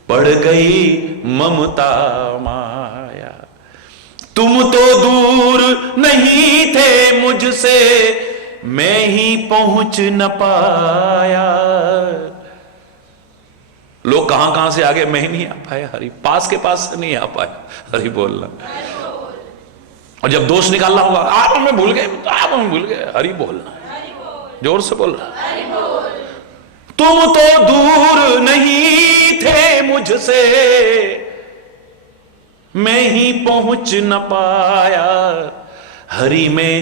पड़ गई ममता माया। तुम तो दूर नहीं थे मुझसे, मैं ही पहुंच न पाया। लोग कहां कहां से आगे, मैं ही नहीं आ पाया। हरि पास के पास से नहीं आ पाया। हरि बोलना। और जब दोष निकालना होगा, आप हमें भूल गए, आप हमें भूल गए। हरि बोलना, जोर से बोलना। तुम तो दूर नहीं थे मुझसे, मैं ही पहुंच न पाया, हरि में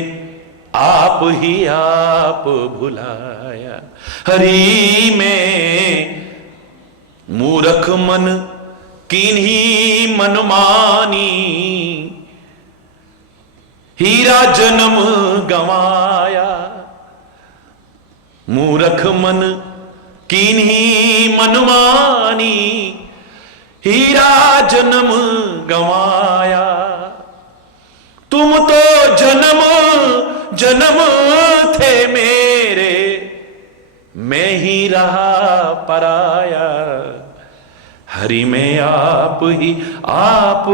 आप ही आप भुलाया। हरि में मूरख मन किन्हीं मनमानी, हीरा जन्म गंवाया। मूरख मन किन्हीं मनमानी, हीरा जन्म गंवाया। तुम तो जन्म जन्म थे मेरे, मैं ही रहा पराया। हरि में आप ही आप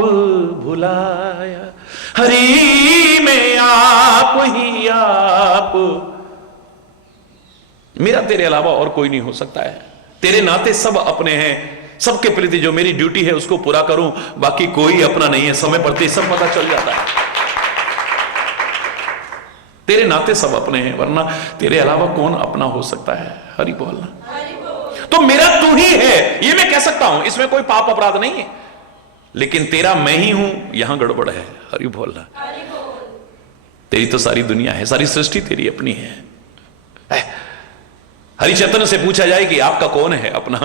भुलाया, हरि में आप ही आप। मेरा तेरे अलावा और कोई नहीं हो सकता है। तेरे नाते सब अपने हैं, सबके प्रति जो मेरी ड्यूटी है उसको पूरा करूं, बाकी कोई अपना नहीं है। समय पड़ते सब पता चल जाता है। तेरे नाते सब अपने हैं, वरना तेरे अलावा कौन अपना हो सकता है। हरि बोलना। तो मेरा तू ही है ये मैं कह सकता हूं, इसमें कोई पाप अपराध नहीं है। लेकिन तेरा मैं ही हूं, यहां गड़बड़ है। हरि बोलना। तेरी तो सारी दुनिया है, सारी सृष्टि तेरी अपनी है। हरि चैतन्य से पूछा जाए कि आपका कौन है अपना,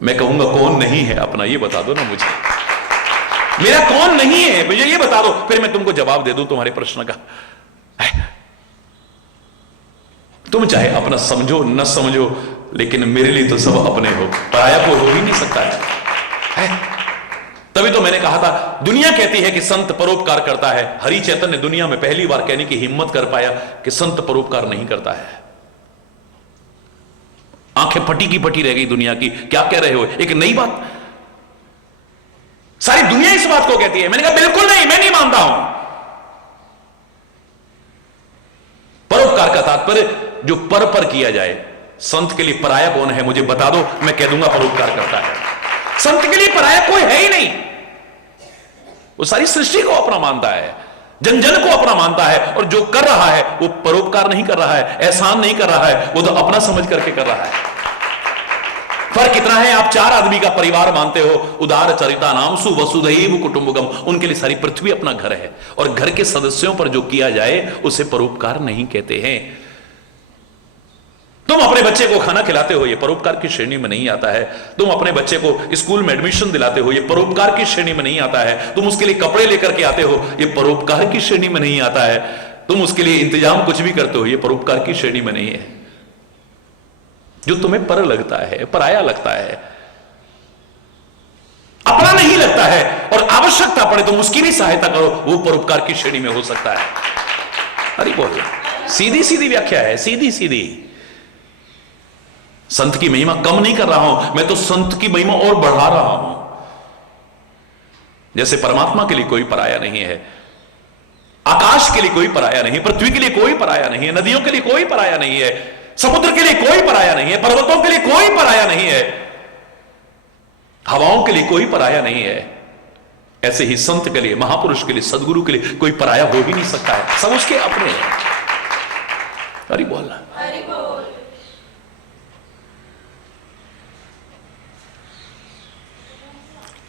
मैं कहूंगा कौन नहीं है अपना, ये बता दो ना मुझे। मेरा कौन नहीं है मुझे ये बता दो, फिर मैं तुमको जवाब दे दूं तुम्हारे प्रश्न का। तुम चाहे अपना समझो न समझो, लेकिन मेरे लिए तो सब अपने हो, पराया को हो ही नहीं सकता है। तभी तो मैंने कहा था, दुनिया कहती है कि संत परोपकार करता है। हरि चैतन्य दुनिया में पहली बार कहने की हिम्मत कर पाया कि संत परोपकार नहीं करता है। आंखें फटी की फटी रह गई दुनिया की, क्या कह रहे हो, एक नई बात। सारी दुनिया इस बात को कहती है। मैंने कहा बिल्कुल नहीं, मैं नहीं मानता हूं। परोपकार का तात्पर्य जो पर किया जाए। संत के लिए पराया कौन है मुझे बता दो, मैं कह दूंगा परोपकार करता है। संत के लिए पराया कोई है ही नहीं। वो सारी सृष्टि को अपना मानता है, जन जन को अपना मानता है, और जो कर रहा है वो परोपकार नहीं कर रहा है, एहसान नहीं कर रहा है, वो तो अपना समझ करके कर रहा है। फर्क कितना है, आप 4 आदमी का परिवार मानते हो, उदार चरिता नाम सु वसुधैव कुटुंबकम, उनके लिए सारी पृथ्वी अपना घर है, और घर के सदस्यों पर जो किया जाए उसे परोपकार नहीं कहते हैं। तुम अपने बच्चे को खाना खिलाते हो, ये परोपकार की श्रेणी में नहीं आता है। तुम अपने बच्चे को स्कूल में एडमिशन दिलाते हो, ये परोपकार की श्रेणी में नहीं आता है। तुम उसके लिए कपड़े लेकर के आते हो, ये परोपकार की श्रेणी में नहीं आता है। तुम उसके लिए इंतजाम कुछ भी करते हो, ये परोपकार की श्रेणी में नहीं है। जो तुम्हें पर लगता है, पराया लगता है, अपना नहीं लगता है, और आवश्यकता पड़े तुम उसकी भी सहायता करो, वो परोपकार की श्रेणी में हो सकता है। अरे बोल, सीधी सीधी व्याख्या है, सीधी सीधी। संत की महिमा कम नहीं कर रहा हूं मैं, तो संत की महिमा और बढ़ा रहा हूं। जैसे परमात्मा के लिए कोई पराया नहीं है, आकाश के लिए कोई पराया नहीं, पृथ्वी के लिए कोई पराया नहीं है, नदियों के लिए कोई पराया नहीं है, समुद्र के लिए कोई पराया नहीं है, पर्वतों के लिए कोई पराया नहीं है, हवाओं के लिए कोई पराया नहीं है। ऐसे ही संत के लिए, महापुरुष के लिए, सदगुरु के लिए कोई पराया हो ही नहीं सकता है, सब उसके अपने हैं। हरि बोलना।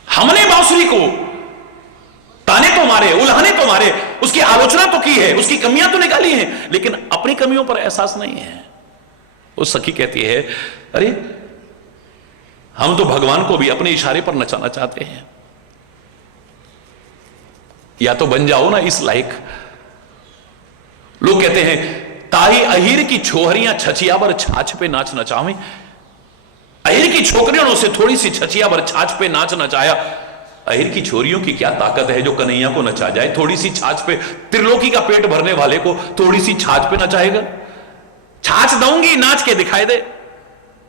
हमने बांसुरी को ताने तो मारे, उल्हाने तो मारे, उसकी आलोचना तो की है, उसकी कमियां तो निकाली हैं, लेकिन अपनी कमियों पर एहसास नहीं है। वो सखी कहती है, अरे हम तो भगवान को भी अपने इशारे पर नचाना चाहते हैं, या तो बन जाओ ना इस लायक। लोग कहते हैं, ताही अहीर की छोहरियां छछिया पर छाछ पे नाच नचावे। अहिर की छोकरियों से थोड़ी सी छछिया पर छाछ पे नाच नचाया। अहिर की छोरियों की क्या ताकत है जो कन्हैया को नचा जाए। थोड़ी सी छाछ पे, त्रिलोकी का पेट भरने वाले को थोड़ी सी छाछ पे नचाएगा। छाछ दूंगी, नाच के दिखाई दे।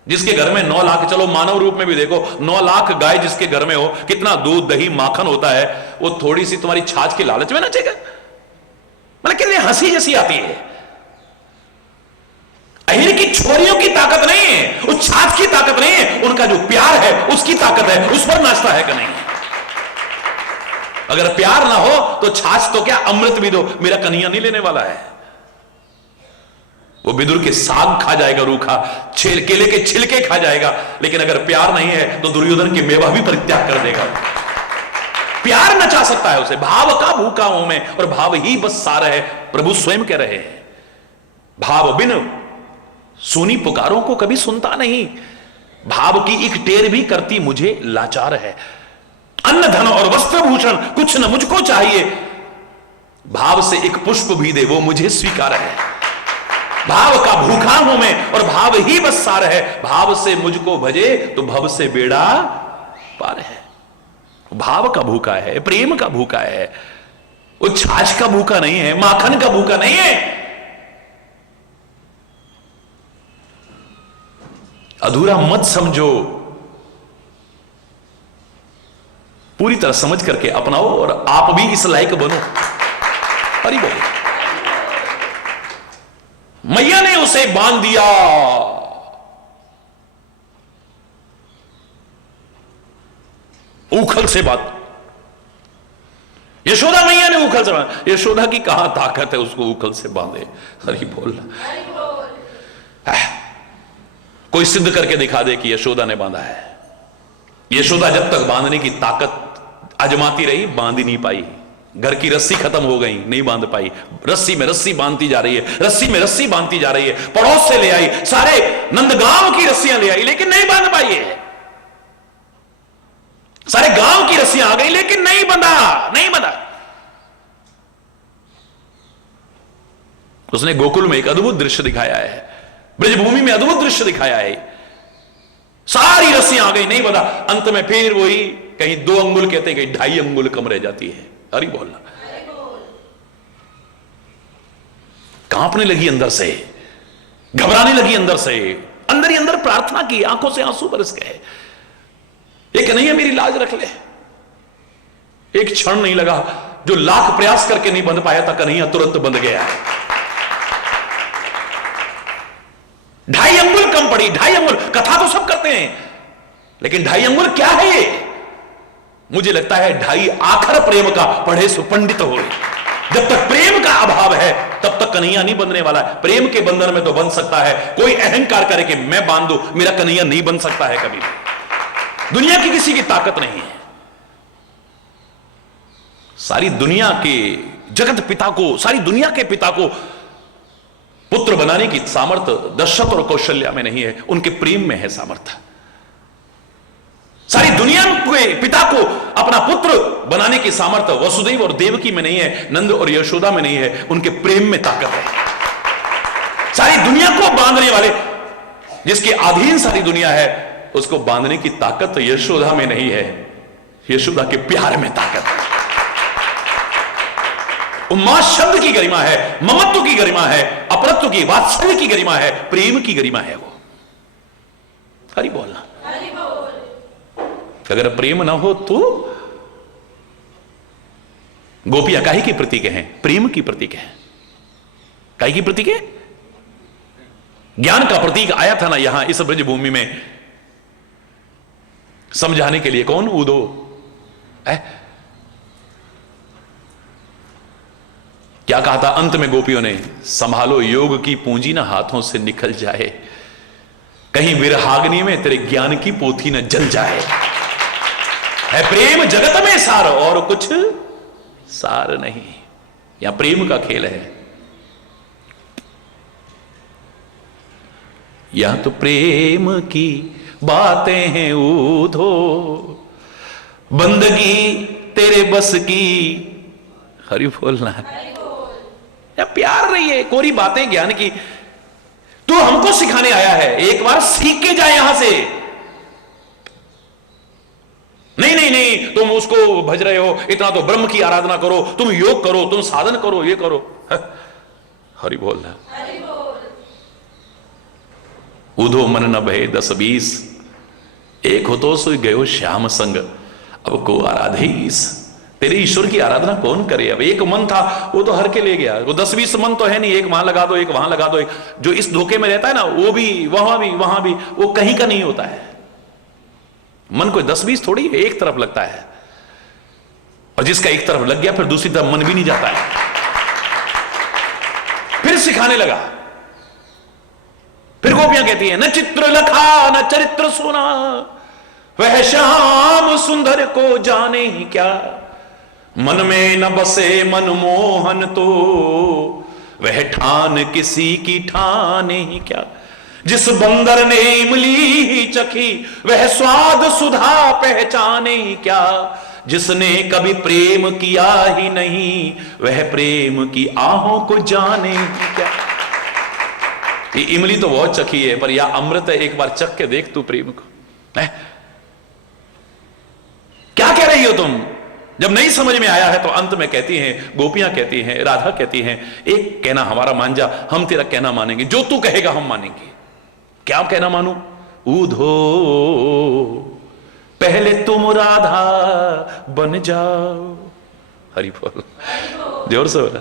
जिसके घर में 9 लाख, चलो मानव रूप में भी देखो, 9 लाख गाय जिसके घर में हो, कितना दूध दही माखन होता है, वो थोड़ी सी तुम्हारी छाछ के लालच में नचेगा। मतलब कितनी हंसी जैसी आती है। अहिर की छोरियों की ताकत नहीं है, उस छाछ की ताकत नहीं है, उनका जो प्यार है उसकी ताकत है, उस पर नाचता है कि नहीं। अगर प्यार ना हो तो छाछ तो क्या, अमृत भी दो, मेरा कन्हैया नहीं लेने वाला है। वो विदुर के साग खा जाएगा रूखा, केले के छिलके खा जाएगा, लेकिन अगर प्यार नहीं है तो दुर्योधन की मेवा भी परित्याग कर देगा। प्यार नचा सकता है उसे। भाव का भूखा हूं मैं और भाव ही बस सार है। प्रभु स्वयं कह रहे हैं, भाव बिन सुनी पुकारों को कभी सुनता नहीं। भाव की एक टेर भी करती मुझे लाचार है। अन्न धन और वस्त्र भूषण कुछ न मुझको चाहिए, भाव से एक पुष्प भी दे वो मुझे स्वीकार है। भाव का भूखा हूं मैं और भाव ही बस सार है। भाव से मुझको भजे तो भव से बेड़ा पार है। भाव का भूखा है, प्रेम का भूखा है, वो छाछ का भूखा नहीं है, माखन का भूखा नहीं है। अधूरा मत समझो, पूरी तरह समझ करके अपनाओ और आप भी इस लायक बनो। हरि बोल। मैया ने उसे बांध दिया, उखल से बात। यशोदा मैया ने उखल से बांध। यशोदा की कहां ताकत है उसको उखल से बांधे। हरि बोल। कोई सिद्ध करके दिखा दे कि यशोदा ने बांधा है। यशोदा जब तक बांधने की ताकत आजमाती रही, बांध ही नहीं पाई। घर की रस्सी खत्म हो गई, नहीं बांध पाई। रस्सी में रस्सी बांधती जा रही है, रस्सी में रस्सी बांधती जा रही है। पड़ोस से ले आई, सारे नंदगांव की रस्सियां ले आई, लेकिन नहीं बांध पाई है। सारे गांव की रस्सियां आ गई, लेकिन नहीं बंधा, नहीं बंधा। उसने गोकुल में एक अद्भुत दृश्य दिखाया है, ब्रजभूमि में अद्भुत दृश्य दिखाया है। सारी रस्सियां आ गई, नहीं बंधा। अंत में फिर वही कहीं 2 अंगुल कहते, कहीं 2.5 अंगुल कम रह जाती है। हरि बोलना। कांपने लगी अंदर से, घबराने लगी अंदर से, अंदर ही अंदर प्रार्थना की, आंखों से आंसू बरस गए। ये कन्हैया मेरी लाज रख ले। एक क्षण नहीं लगा, जो लाख प्रयास करके नहीं बंध पाया था, कन्हैया तुरंत बंध गया। 2.5 अंगुल कम पड़ी, 2.5 अंगुल। कथा तो सब करते हैं, लेकिन 2.5 अंगुल क्या है ये? मुझे लगता है 2.5 आखर प्रेम का पढ़े सो पंडित हो। जब तक प्रेम का अभाव है तब तक कन्हैया नहीं बंधने वाला है। प्रेम के बंधन में तो बन सकता है, कोई अहंकार करे कि मैं बांध दूं, मेरा कन्हैया नहीं बन सकता है कभी। दुनिया की किसी की ताकत नहीं है। सारी दुनिया के जगत पिता को, सारी दुनिया के पिता को पुत्र बनाने की सामर्थ्य दशरथ और कौशल्या में नहीं है, उनके प्रेम में है सामर्थ्य। सारी दुनिया के पिता को अपना पुत्र बनाने की सामर्थ्य वसुदेव और देवकी में नहीं है, नंद और यशोदा में नहीं है, उनके प्रेम में ताकत है। सारी दुनिया को बांधने वाले, जिसके अधीन सारी दुनिया है, उसको बांधने की ताकत यशोदा में नहीं है, यशोदा के प्यार में ताकत है। मां शब्द की गरिमा है, ममत्व की गरिमा है, अपरत्व की, वात्सल्य की गरिमा है, प्रेम की गरिमा है वो। हरि बोलना। अगर प्रेम ना हो तो गोपियां काहे की प्रतीक हैं? प्रेम की प्रतीक है। काहे की प्रतीक है? ज्ञान का प्रतीक आया था ना यहां इस ब्रजभूमि में समझाने के लिए। कौन? उदो है। क्या कहा था अंत में गोपियों ने? संभालो योग की पूंजी ना हाथों से निकल जाए, कहीं विरहाग्नि में तेरे ज्ञान की पोथी न जल जाए। है प्रेम जगत में सार, और कुछ सार नहीं। यहां प्रेम का खेल है। यहां तो प्रेम की बातें हैं ऊधो, बंदगी तेरे बस की। हरि बोलना है। या प्यार नहीं है, कोरी बातें ज्ञान की। तू हमको सिखाने आया है, एक बार सीख के जाए यहां से। नहीं नहीं नहीं, तुम उसको भज रहे हो, इतना तो ब्रह्म की आराधना करो, तुम योग करो, तुम साधन करो, ये करो। हरि बोल रहा। उधो मन न भय 10-20, एक हो तो सोई गयो श्याम संग, अब को आराधीस। तेरे ईश्वर की आराधना कौन करे? अब एक मन था वो तो हर के ले गया। वो 10-20 मन तो है नहीं, एक वहां लगा दो, एक वहां लगा दो। जो इस धोखे में रहता है ना, वो भी वहां भी वो कहीं का नहीं होता है। मन कोई 10-20 थोड़ी है, एक तरफ लगता है। और जिसका एक तरफ लग गया फिर दूसरी तरफ मन भी नहीं जाता है। फिर सिखाने लगा। फिर गोपियां कहती हैं, न चित्र लखा न चरित्र सुना, वह श्याम सुंदर को जाने ही क्या। मन में न बसे मनमोहन तो वह ठान किसी की ठाने ही क्या। जिस बंदर ने इमली ही चखी वह स्वाद सुधा पहचाने ही क्या। जिसने कभी प्रेम किया ही नहीं वह प्रेम की आहों को जाने ही क्या। ये इमली तो बहुत चखी है, पर यह अमृत है, एक बार चख के देख तू प्रेम को। है? क्या कह रही हो तुम? जब नहीं समझ में आया है तो अंत में कहती हैं, गोपियां कहती हैं, राधा कहती हैं, एक कहना हमारा मान जा, हम तेरा कहना मानेंगे, जो तू कहेगा हम मानेंगे। क्या कहना मानू? ऊधो पहले तुम राधा बन जाओ। हरि बोल, जोर से बोला।